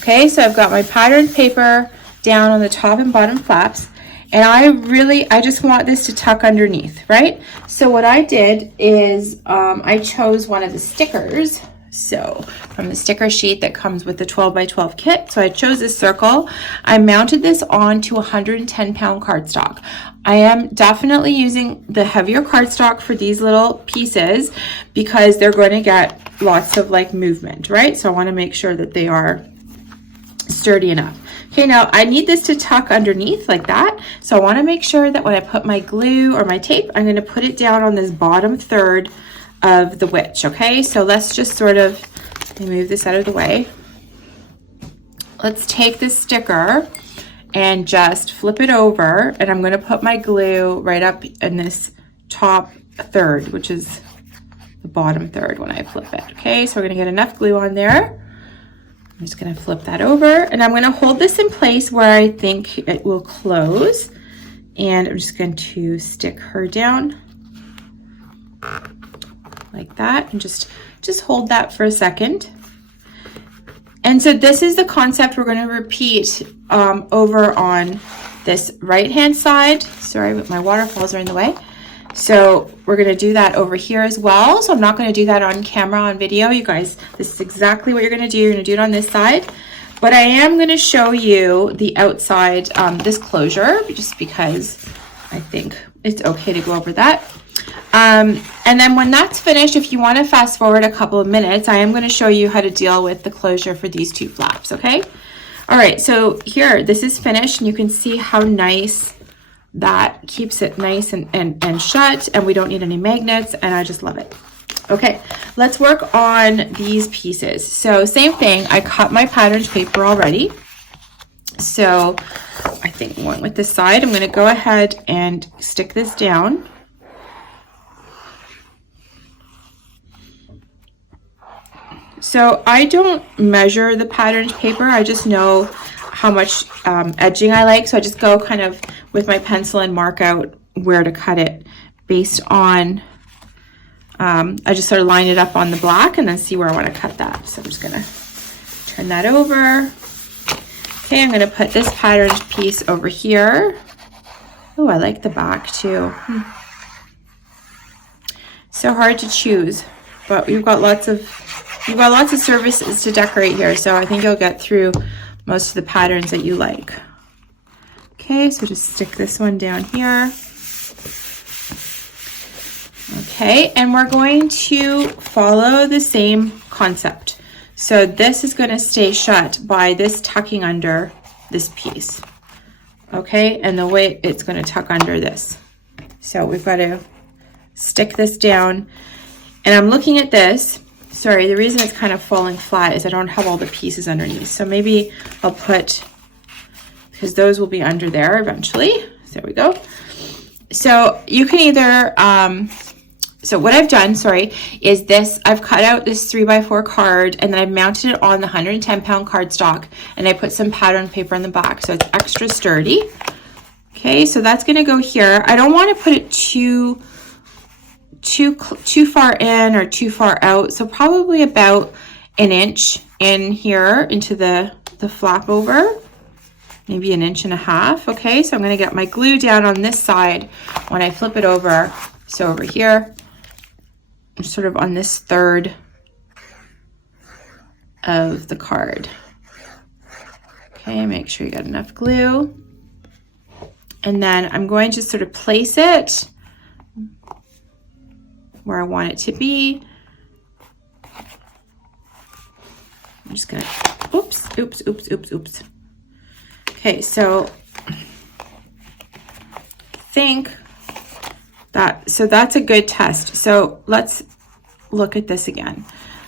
Okay, so I've got my patterned paper down on the top and bottom flaps, and I just want this to tuck underneath, right? So what I did is I chose one of the stickers. So from the sticker sheet that comes with the 12 by 12 kit. So I chose this circle. I mounted this onto 110-pound cardstock. I am definitely using the heavier cardstock for these little pieces because they're going to get lots of like movement, right? So I want to make sure that they are sturdy enough. Okay, now I need this to tuck underneath like that. So I want to make sure that when I put my glue or my tape, I'm going to put it down on this bottom third of the witch. Okay, so let's just sort of move this out of the way. Let's take this sticker and just flip it over, and I'm going to put my glue right up in this top third, which is the bottom third when I flip it. Okay, so we're going to get enough glue on there. I'm just going to flip that over, and I'm going to hold this in place where I think it will close, and I'm just going to stick her down like that, and just hold that for a second. And so this is the concept we're going to repeat over on this right hand side. Sorry, but my waterfalls are in the way. So we're going to do that over here as well. So I'm not going to do that on camera, on video. You guys, this is exactly what you're going to do. You're going to do it on this side. But I am going to show you the outside, this closure, just because I think it's okay to go over that. And then when that's finished, if you want to fast forward a couple of minutes, I am going to show you how to deal with the closure for these two flaps, okay? All right, so here, this is finished, and you can see how nice that keeps it nice and shut, and we don't need any magnets, and I just love it. Okay, let's work on these pieces. So same thing, I cut my patterned paper already. So I think one with this side, I'm going to go ahead and stick this down. So I don't measure the patterned paper, I just know how much edging I like. So I just go kind of with my pencil and mark out where to cut it based on, I just sort of line it up on the black and then see where I want to cut that. So I'm just going to turn that over. Okay, I'm going to put this patterned piece over here. Oh, I like the back too. So hard to choose, but you've got lots of surfaces to decorate here, so I think you'll get through most of the patterns that you like. Okay, so just stick this one down here. Okay, and we're going to follow the same concept. So this is going to stay shut by this tucking under this piece. Okay, and the way it's going to tuck under this. So we've got to stick this down, and I'm looking at this. Sorry, the reason it's kind of falling flat is I don't have all the pieces underneath. So maybe I'll put, because those will be under there eventually. So there we go. So you can either, so what I've done, sorry, is this, I've cut out this 3x4 card and then I've mounted it on the 110-pound cardstock, and I put some patterned paper on the back so it's extra sturdy. Okay, so that's gonna go here. I don't wanna put it too far in or too far out, so probably about an inch in here into the flap over, maybe an inch and a half. Okay, so I'm going to get my glue down on this side when I flip it over. So over here, I'm sort of on this third of the card. Okay, make sure you got enough glue, and then I'm going to sort of place it where I want it to be. I'm just gonna, oops. Okay, so think that, so that's a good test. So let's look at this again.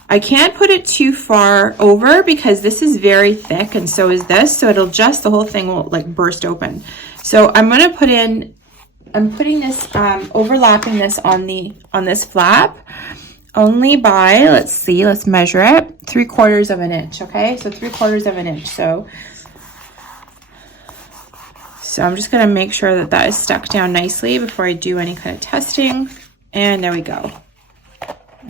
I can't put it too far over because this is very thick and so is this, so it'll just, the whole thing will like burst open. So I'm gonna put in, I'm putting this, overlapping this on this flap only by, let's see, let's measure it, 3/4 of an inch, okay? So 3/4 of an inch. So I'm just gonna make sure that that is stuck down nicely before I do any kind of testing. And there we go.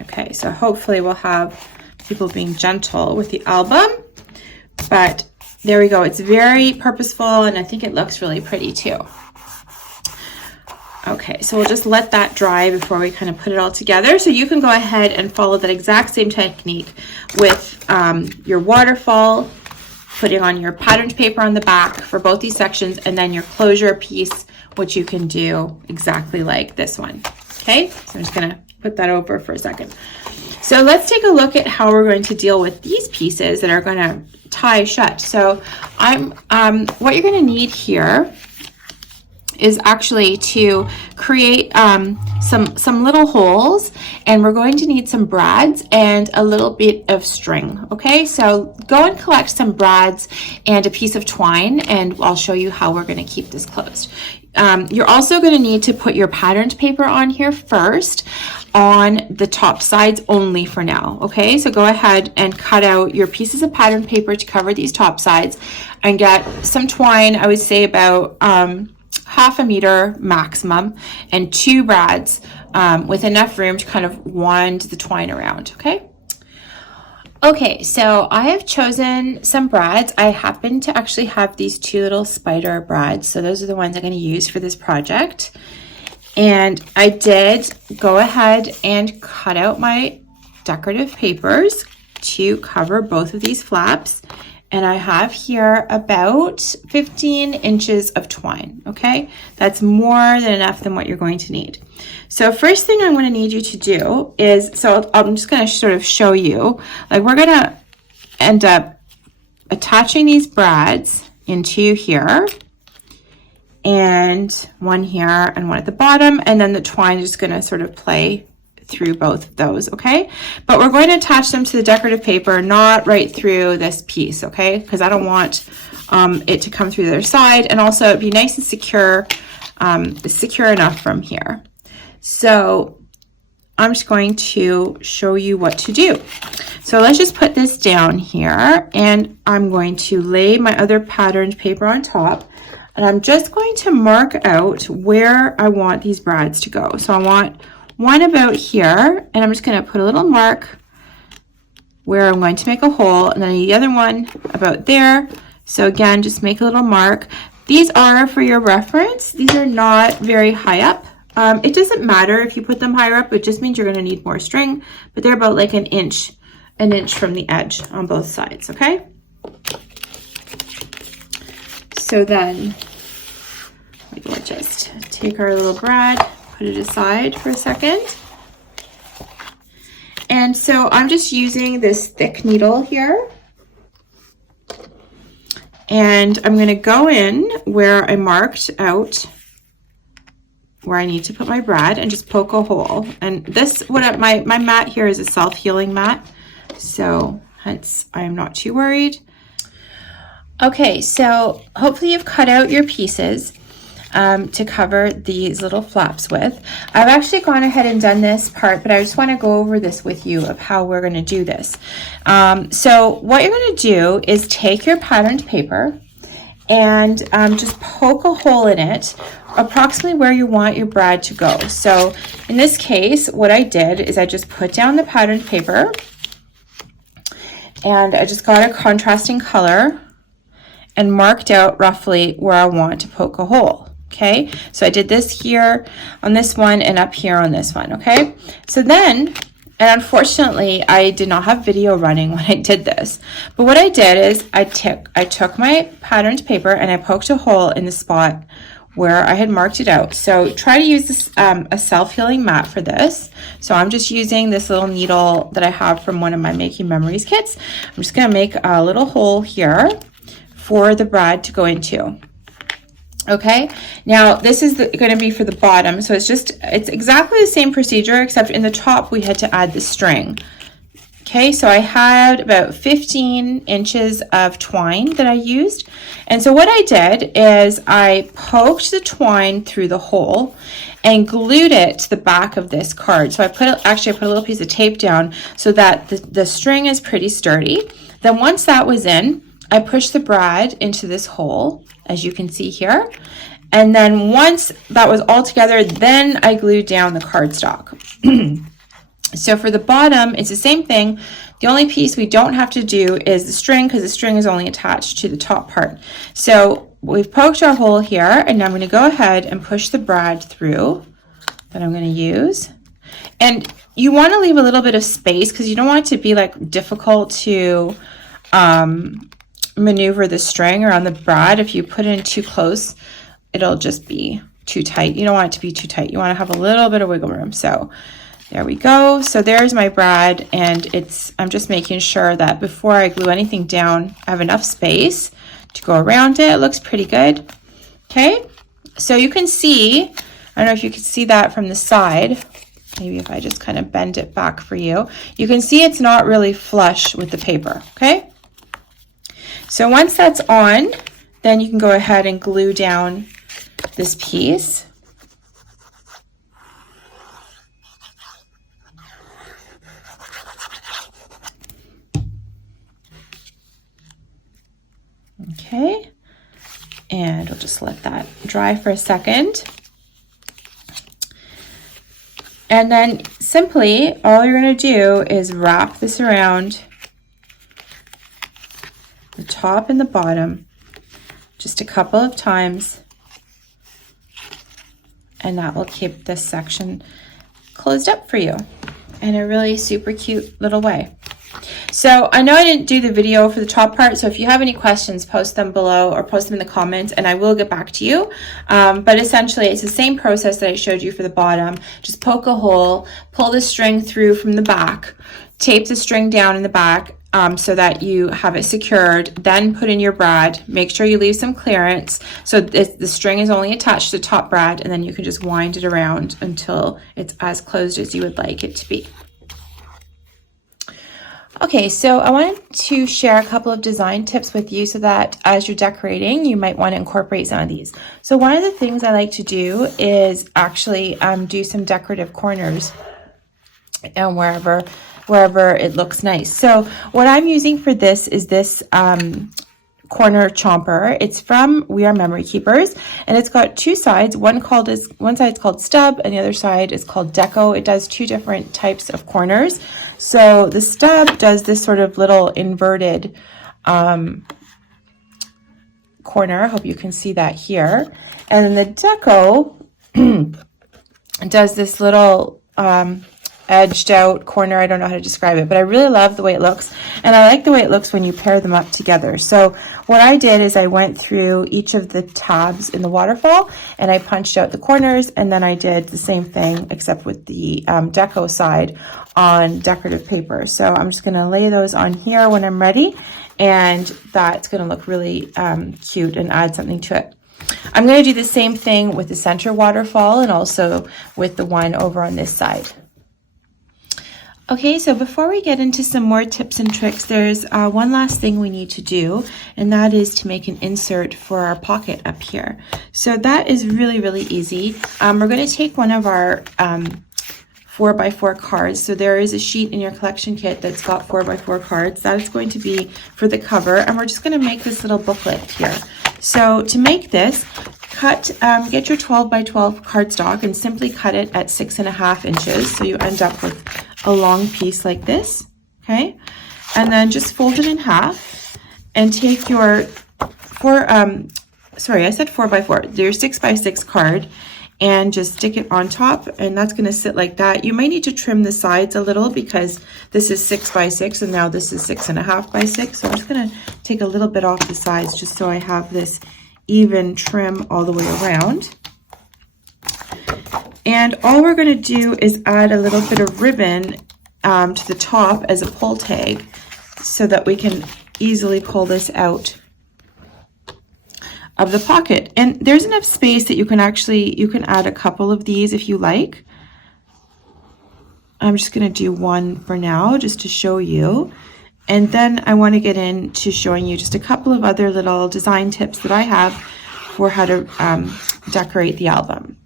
Okay, so hopefully we'll have people being gentle with the album, but there we go. It's very purposeful and I think it looks really pretty too. Okay, so we'll just let that dry before we kind of put it all together. So you can go ahead and follow that exact same technique with your waterfall, putting on your patterned paper on the back for both these sections, and then your closure piece, which you can do exactly like this one. Okay, so I'm just gonna put that over for a second. So let's take a look at how we're going to deal with these pieces that are gonna tie shut. So what you're gonna need here is actually to create some little holes, and we're going to need some brads and a little bit of string. Okay, so go and collect some brads and a piece of twine, and I'll show you how we're going to keep this closed. You're also going to need to put your patterned paper on here first on the top sides only for now. Okay, so go ahead and cut out your pieces of patterned paper to cover these top sides and get some twine. I would say about 1/2 meter maximum, and 2 brads with enough room to kind of wand the twine around. Okay, so I have chosen some brads. I happen to actually have these 2 little spider brads, so those are the ones I'm going to use for this project. And I did go ahead and cut out my decorative papers to cover both of these flaps. And I have here about 15 inches of twine, okay? That's more than enough than what you're going to need. So first thing I'm gonna need you to do is, so I'm just gonna sort of show you, like we're gonna end up attaching these brads into here. and one here and one at the bottom, and then the twine is just going to sort of play through both of those, okay? But we're going to attach them to the decorative paper, not right through this piece, okay? Because I don't want it to come through the other side, and also it'd be nice and secure enough from here. So I'm just going to show you what to do. So let's just put this down here, and I'm going to lay my other patterned paper on top, and I'm just going to mark out where I want these brads to go. So I want one about here, and I'm just going to put a little mark where I'm going to make a hole, and then the other one about there. So again, just make a little mark. These are for your reference. These are not very high up. It doesn't matter if you put them higher up. It just means you're going to need more string, but they're about like an inch from the edge on both sides, okay? So then we'll just take our little brad, put it aside for a second. And so I'm just using this thick needle here. And I'm going to go in where I marked out where I need to put my brad and just poke a hole. And this, my mat here is a self-healing mat, so hence I'm not too worried. Okay, so hopefully you've cut out your pieces to cover these little flaps with. I've actually gone ahead and done this part, but I just want to go over this with you of how we're going to do this. So what you're going to do is take your patterned paper and just poke a hole in it approximately where you want your brad to go. So in this case, what I did is I just put down the patterned paper, and I just got a contrasting color and marked out roughly where I want to poke a hole. Okay, so I did this here on this one and up here on this one. Okay, so then, and unfortunately I did not have video running when I did this, but what I did is I took my patterned paper and I poked a hole in the spot where I had marked it out. So try to use this a self-healing mat for this. So I'm just using this little needle that I have from one of my Making Memories kits. I'm just going to make a little hole here for the brad to go into. Okay, now this is going to be for the bottom, so it's exactly the same procedure, except in the top we had to add the string. Okay, so I had about 15 inches of twine that I used, and so what I did is I poked the twine through the hole and glued it to the back of this card. So I put a little piece of tape down so that the string is pretty sturdy. Then once that was in, I pushed the brad into this hole, as you can see here. And then once that was all together, then I glued down the cardstock. So for the bottom, it's the same thing. The only piece we don't have to do is the string, because the string is only attached to the top part. So we've poked our hole here, and now I'm going to go ahead and push the brad through that I'm going to use. And you want to leave a little bit of space because you don't want it to be like difficult to maneuver the string around the brad. If you put it in too close, it'll just be too tight. You don't want it to be too tight. You want to have a little bit of wiggle room. So there we go. So there's my brad, and I'm just making sure that before I glue anything down, I have enough space to go around it. It looks pretty good. Okay, so you can see, I don't know if you can see that from the side. Maybe if I just kind of bend it back for you, you can see it's not really flush with the paper. Okay. So once that's on, then you can go ahead and glue down this piece. Okay, and we'll just let that dry for a second. And then simply, all you're going to do is wrap this around the top and the bottom just a couple of times, and that will keep this section closed up for you in a really super cute little way. So I know I didn't do the video for the top part, so if you have any questions, post them below or post them in the comments and I will get back to you. But essentially it's the same process that I showed you for the bottom. Just poke a hole, pull the string through from the back tape the string down in the back so that you have it secured, then put in your brad. Make sure you leave some clearance so the string is only attached to the top brad, and then you can just wind it around until it's as closed as you would like it to be. Okay, so I wanted to share a couple of design tips with you so that as you're decorating, you might want to incorporate some of these. So one of the things I like to do is actually do some decorative corners and wherever it looks nice. So what I'm using for this is this corner chomper. It's from We Are Memory Keepers, and it's got two sides. One side's called stub and the other side is called deco. It does two different types of corners. So the stub does this sort of little inverted corner. I hope you can see that here. And then the deco does this little edged out corner. I don't know how to describe it, but I really love the way it looks, and I like the way it looks when you pair them up together. So what I did is I went through each of the tabs in the Waterfall and I punched out the corners, and then I did the same thing except with the deco side on decorative paper. So I'm just going to lay those on here when I'm ready, and that's going to look really cute and add something to it. I'm going to do the same thing with the center Waterfall and also with the one over on this side. Okay, so before we get into some more tips and tricks, there's one last thing we need to do, and that is to make an insert for our pocket up here. So that is really, really easy. We're going to take one of our 4x4 cards. So there is a sheet in your collection kit that's got 4x4 cards. That is going to be for the cover, and we're just going to make this little booklet here. So to make this, get your 12x12 cardstock and simply cut it at 6.5 inches. So you end up with a long piece like this, okay? And then just fold it in half and take your 4x4, your 6x6 card, and just stick it on top, and that's going to sit like that. You might need to trim the sides a little because this is 6x6 and now this is 6.5x6. So I'm just going to take a little bit off the sides just so I have this even trim all the way around. And all we're going to do is add a little bit of ribbon to the top as a pull tag so that we can easily pull this out of the pocket. And there's enough space that you can add a couple of these if you like. I'm just going to do one for now just to show you. And then I want to get into showing you just a couple of other little design tips that I have for how to decorate the album.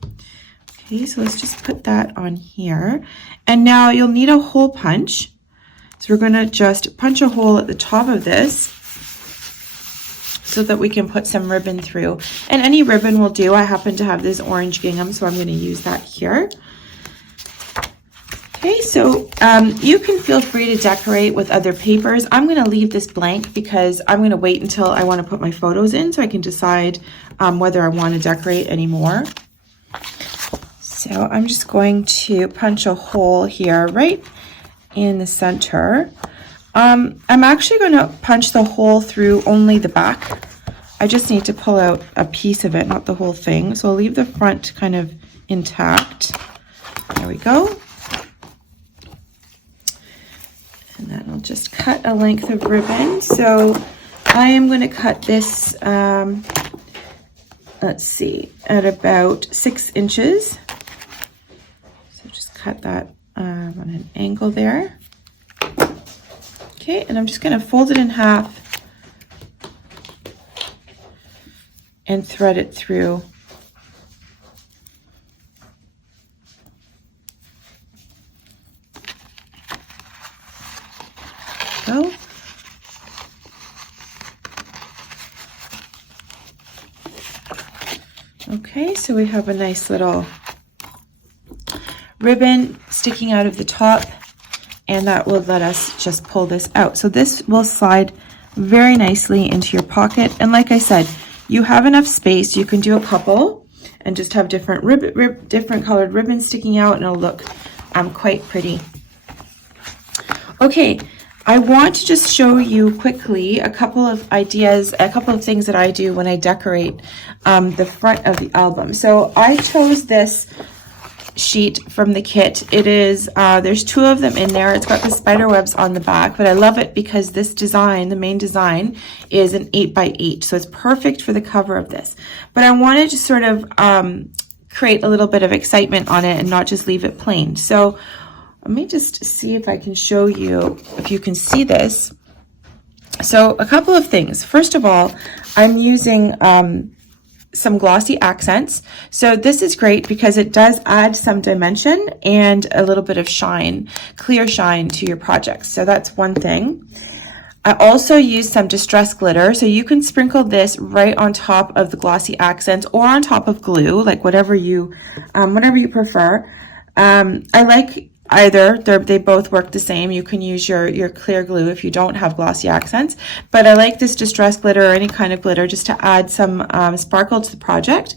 Okay, so let's just put that on here. And now you'll need a hole punch. So we're going to just punch a hole at the top of this so that we can put some ribbon through. And any ribbon will do. I happen to have this orange gingham, so I'm going to use that here. Okay, so you can feel free to decorate with other papers. I'm going to leave this blank because I'm going to wait until I want to put my photos in so I can decide whether I want to decorate anymore. So I'm just going to punch a hole here right in the center. I'm actually going to punch the hole through only the back. I just need to pull out a piece of it, not the whole thing. So I'll leave the front kind of intact. There we go. And then I'll just cut a length of ribbon. So I am going to cut this, let's see, at about 6 inches. So just cut that on an angle there. Okay, and I'm just going to fold it in half and thread it through. Go. Okay, so we have a nice little ribbon sticking out of the top, and that will let us just pull this out. So this will slide very nicely into your pocket. And like I said, you have enough space. You can do a couple and just have different different colored ribbons sticking out, and it'll look quite pretty. Okay, I want to just show you quickly a couple of ideas, a couple of things that I do when I decorate the front of the album. So I chose this sheet from the kit. It is, there's 2 of them in there. It's got the spider webs on the back, but I love it because this design, the main design, is an 8x8. So it's perfect for the cover of this. But I wanted to sort of create a little bit of excitement on it and not just leave it plain. So let me just see if I can show you, if you can see this. So a couple of things. First of all, I'm using some glossy accents. So this is great because it does add some dimension and a little bit of shine, clear shine to your projects. So that's one thing. I also use some distress glitter. So you can sprinkle this right on top of the glossy accents or on top of glue, like whatever you prefer. I like either. They both work the same. You can use your clear glue if you don't have glossy accents, but I like this distress glitter or any kind of glitter just to add some sparkle to the project.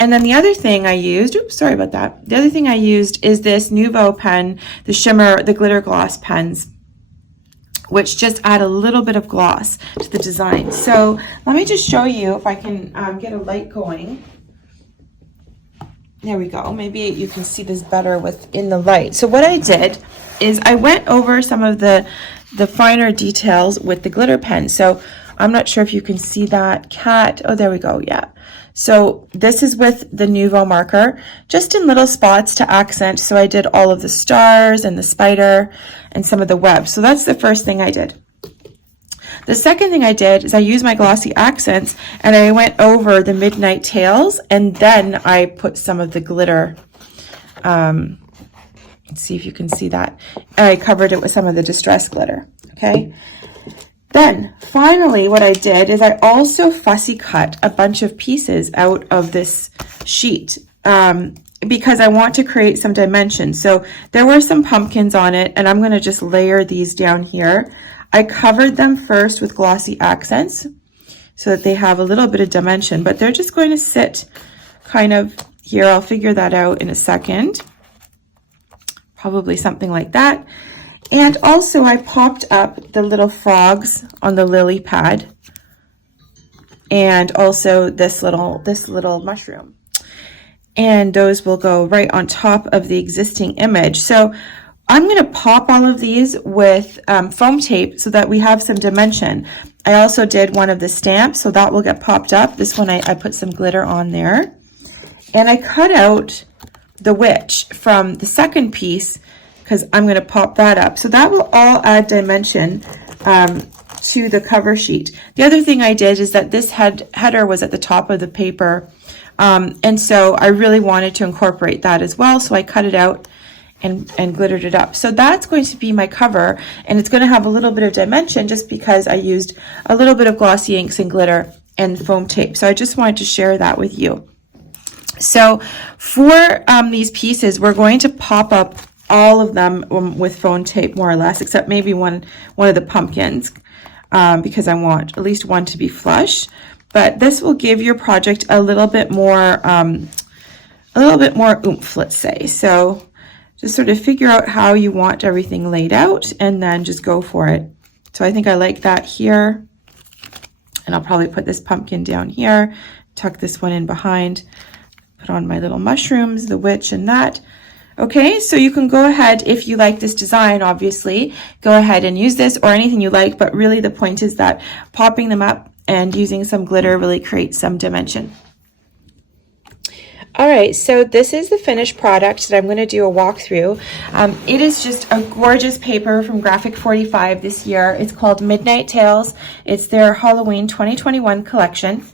And then the other thing I used, oops, sorry about that. The other thing I used is this Nouveau pen, the shimmer, the glitter gloss pens, which just add a little bit of gloss to the design. So let me just show you if I can get a light going. There we go. Maybe you can see this better within the light. So what I did is I went over some of the finer details with the glitter pen. So I'm not sure if you can see that cat. Oh, there we go. Yeah. So this is with the Nouveau marker, just in little spots to accent. So I did all of the stars and the spider and some of the web. So that's the first thing I did. The second thing I did is I used my glossy accents and I went over the midnight tails, and then I put some of the glitter. Let's see if you can see that. I covered it with some of the distress glitter. Okay. Then finally what I did is I also fussy cut a bunch of pieces out of this sheet because I want to create some dimension. So there were some pumpkins on it, and I'm going to just layer these down here. I covered them first with glossy accents so that they have a little bit of dimension, but they're just going to sit kind of here. I'll figure that out in a second. Probably something like that. And also I popped up the little frogs on the lily pad and also this little mushroom. And those will go right on top of the existing image. So I'm going to pop all of these with foam tape so that we have some dimension. I also did one of the stamps, so that will get popped up. This one I put some glitter on there. And I cut out the witch from the second piece because I'm going to pop that up. So that will all add dimension to the cover sheet. The other thing I did is that this header was at the top of the paper. And so I really wanted to incorporate that as well. So I cut it out and glittered it up. So that's going to be my cover, and it's going to have a little bit of dimension just because I used a little bit of glossy inks and glitter and foam tape. So I just wanted to share that with you. So for these pieces, we're going to pop up all of them with foam tape, more or less, except maybe one of the pumpkins, because I want at least one to be flush. But this will give your project a little bit more oomph, let's say. So just sort of figure out how you want everything laid out and then just go for it. So I think I like that here. And I'll probably put this pumpkin down here, tuck this one in behind, put on my little mushrooms, the witch and that. Okay, so you can go ahead, if you like this design, obviously, go ahead and use this or anything you like. But really the point is that popping them up and using some glitter really creates some dimension. All right, so this is the finished product that I'm going to do a walkthrough. It is just a gorgeous paper from Graphic 45 this year. It's called Midnight Tales. It's their Halloween 2021 collection.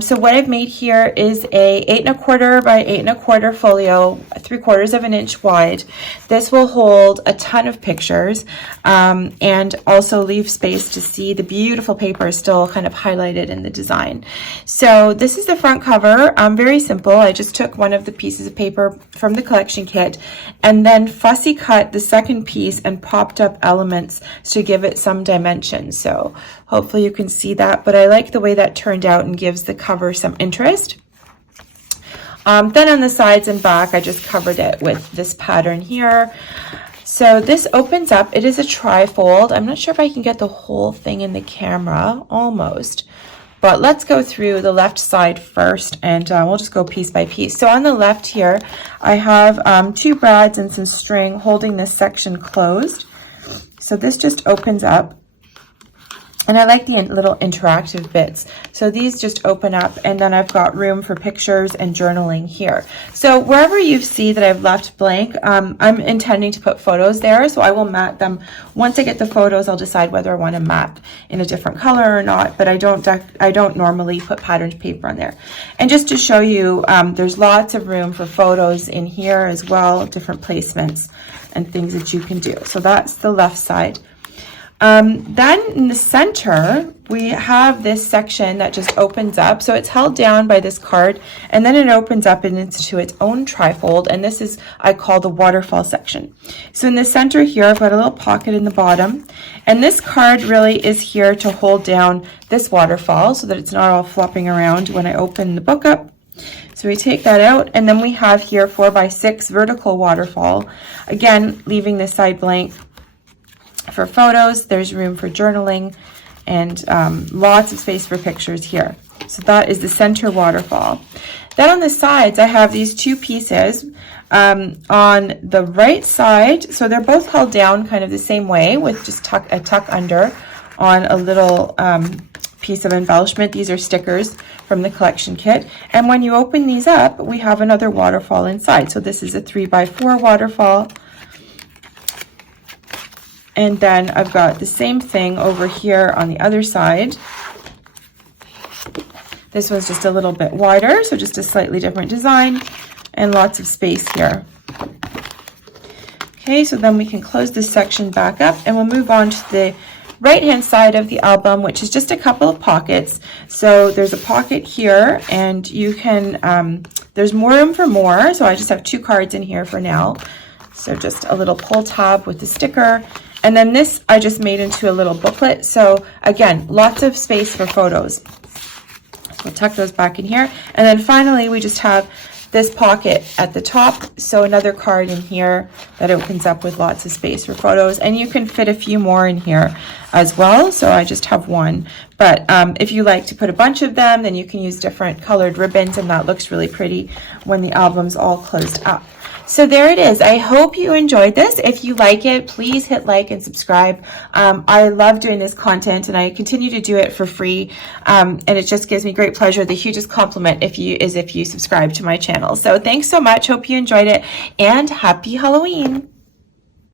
So what I've made here is a 8 1/4 by 8 1/4 folio, 3/4 of an inch wide. This will hold a ton of pictures and also leave space to see the beautiful paper still kind of highlighted in the design. So this is the front cover. Very simple. I just took one of the pieces of paper from the collection kit and then fussy cut the second piece and popped up elements to give it some dimension. So hopefully you can see that, but I like the way that turned out and gives the cover some interest. Then on the sides and back, I just covered it with this pattern here. So this opens up. It is a trifold. I'm not sure if I can get the whole thing in the camera, almost. But let's go through the left side first, and we'll just go piece by piece. So on the left here, I have 2 brads and some string holding this section closed. So this just opens up. And I like the little interactive bits. So these just open up, and then I've got room for pictures and journaling here. So wherever you see that I've left blank, I'm intending to put photos there. So I will mat them. Once I get the photos, I'll decide whether I want to mat in a different color or not, but I don't normally put patterned paper on there. And just to show you, there's lots of room for photos in here as well, different placements and things that you can do. So that's the left side. Then in the center, we have this section that just opens up. So it's held down by this card, and then it opens up into its own trifold. And this is, I call the waterfall section. So in the center here, I've got a little pocket in the bottom. And this card really is here to hold down this waterfall so that it's not all flopping around when I open the book up. So we take that out, and then we have here 4x6 vertical waterfall. Again, leaving this side blank. For photos, there's room for journaling, and lots of space for pictures here. So that is the center waterfall. Then on the sides, I have these 2 pieces on the right side. So they're both held down kind of the same way with just a tuck under on a little piece of embellishment. These are stickers from the collection kit. And when you open these up, we have another waterfall inside. So this is a 3x4 waterfall. And then I've got the same thing over here on the other side. This one's just a little bit wider, so just a slightly different design, and lots of space here. Okay, so then we can close this section back up, and we'll move on to the right-hand side of the album, which is just a couple of pockets. So there's a pocket here, and you can, there's more room for more, so I just have 2 cards in here for now. So just a little pull tab with the sticker. And then this I just made into a little booklet. So again, lots of space for photos. We'll tuck those back in here. And then finally, we just have this pocket at the top. So another card in here that opens up with lots of space for photos. And you can fit a few more in here as well. So I just have 1. But if you like to put a bunch of them, then you can use different colored ribbons, and that looks really pretty when the album's all closed up. So there it is. I hope you enjoyed this. If you like it, please hit like and subscribe. I love doing this content, and I continue to do it for free. And it just gives me great pleasure. The hugest compliment is if you subscribe to my channel. So thanks so much. Hope you enjoyed it, and happy Halloween.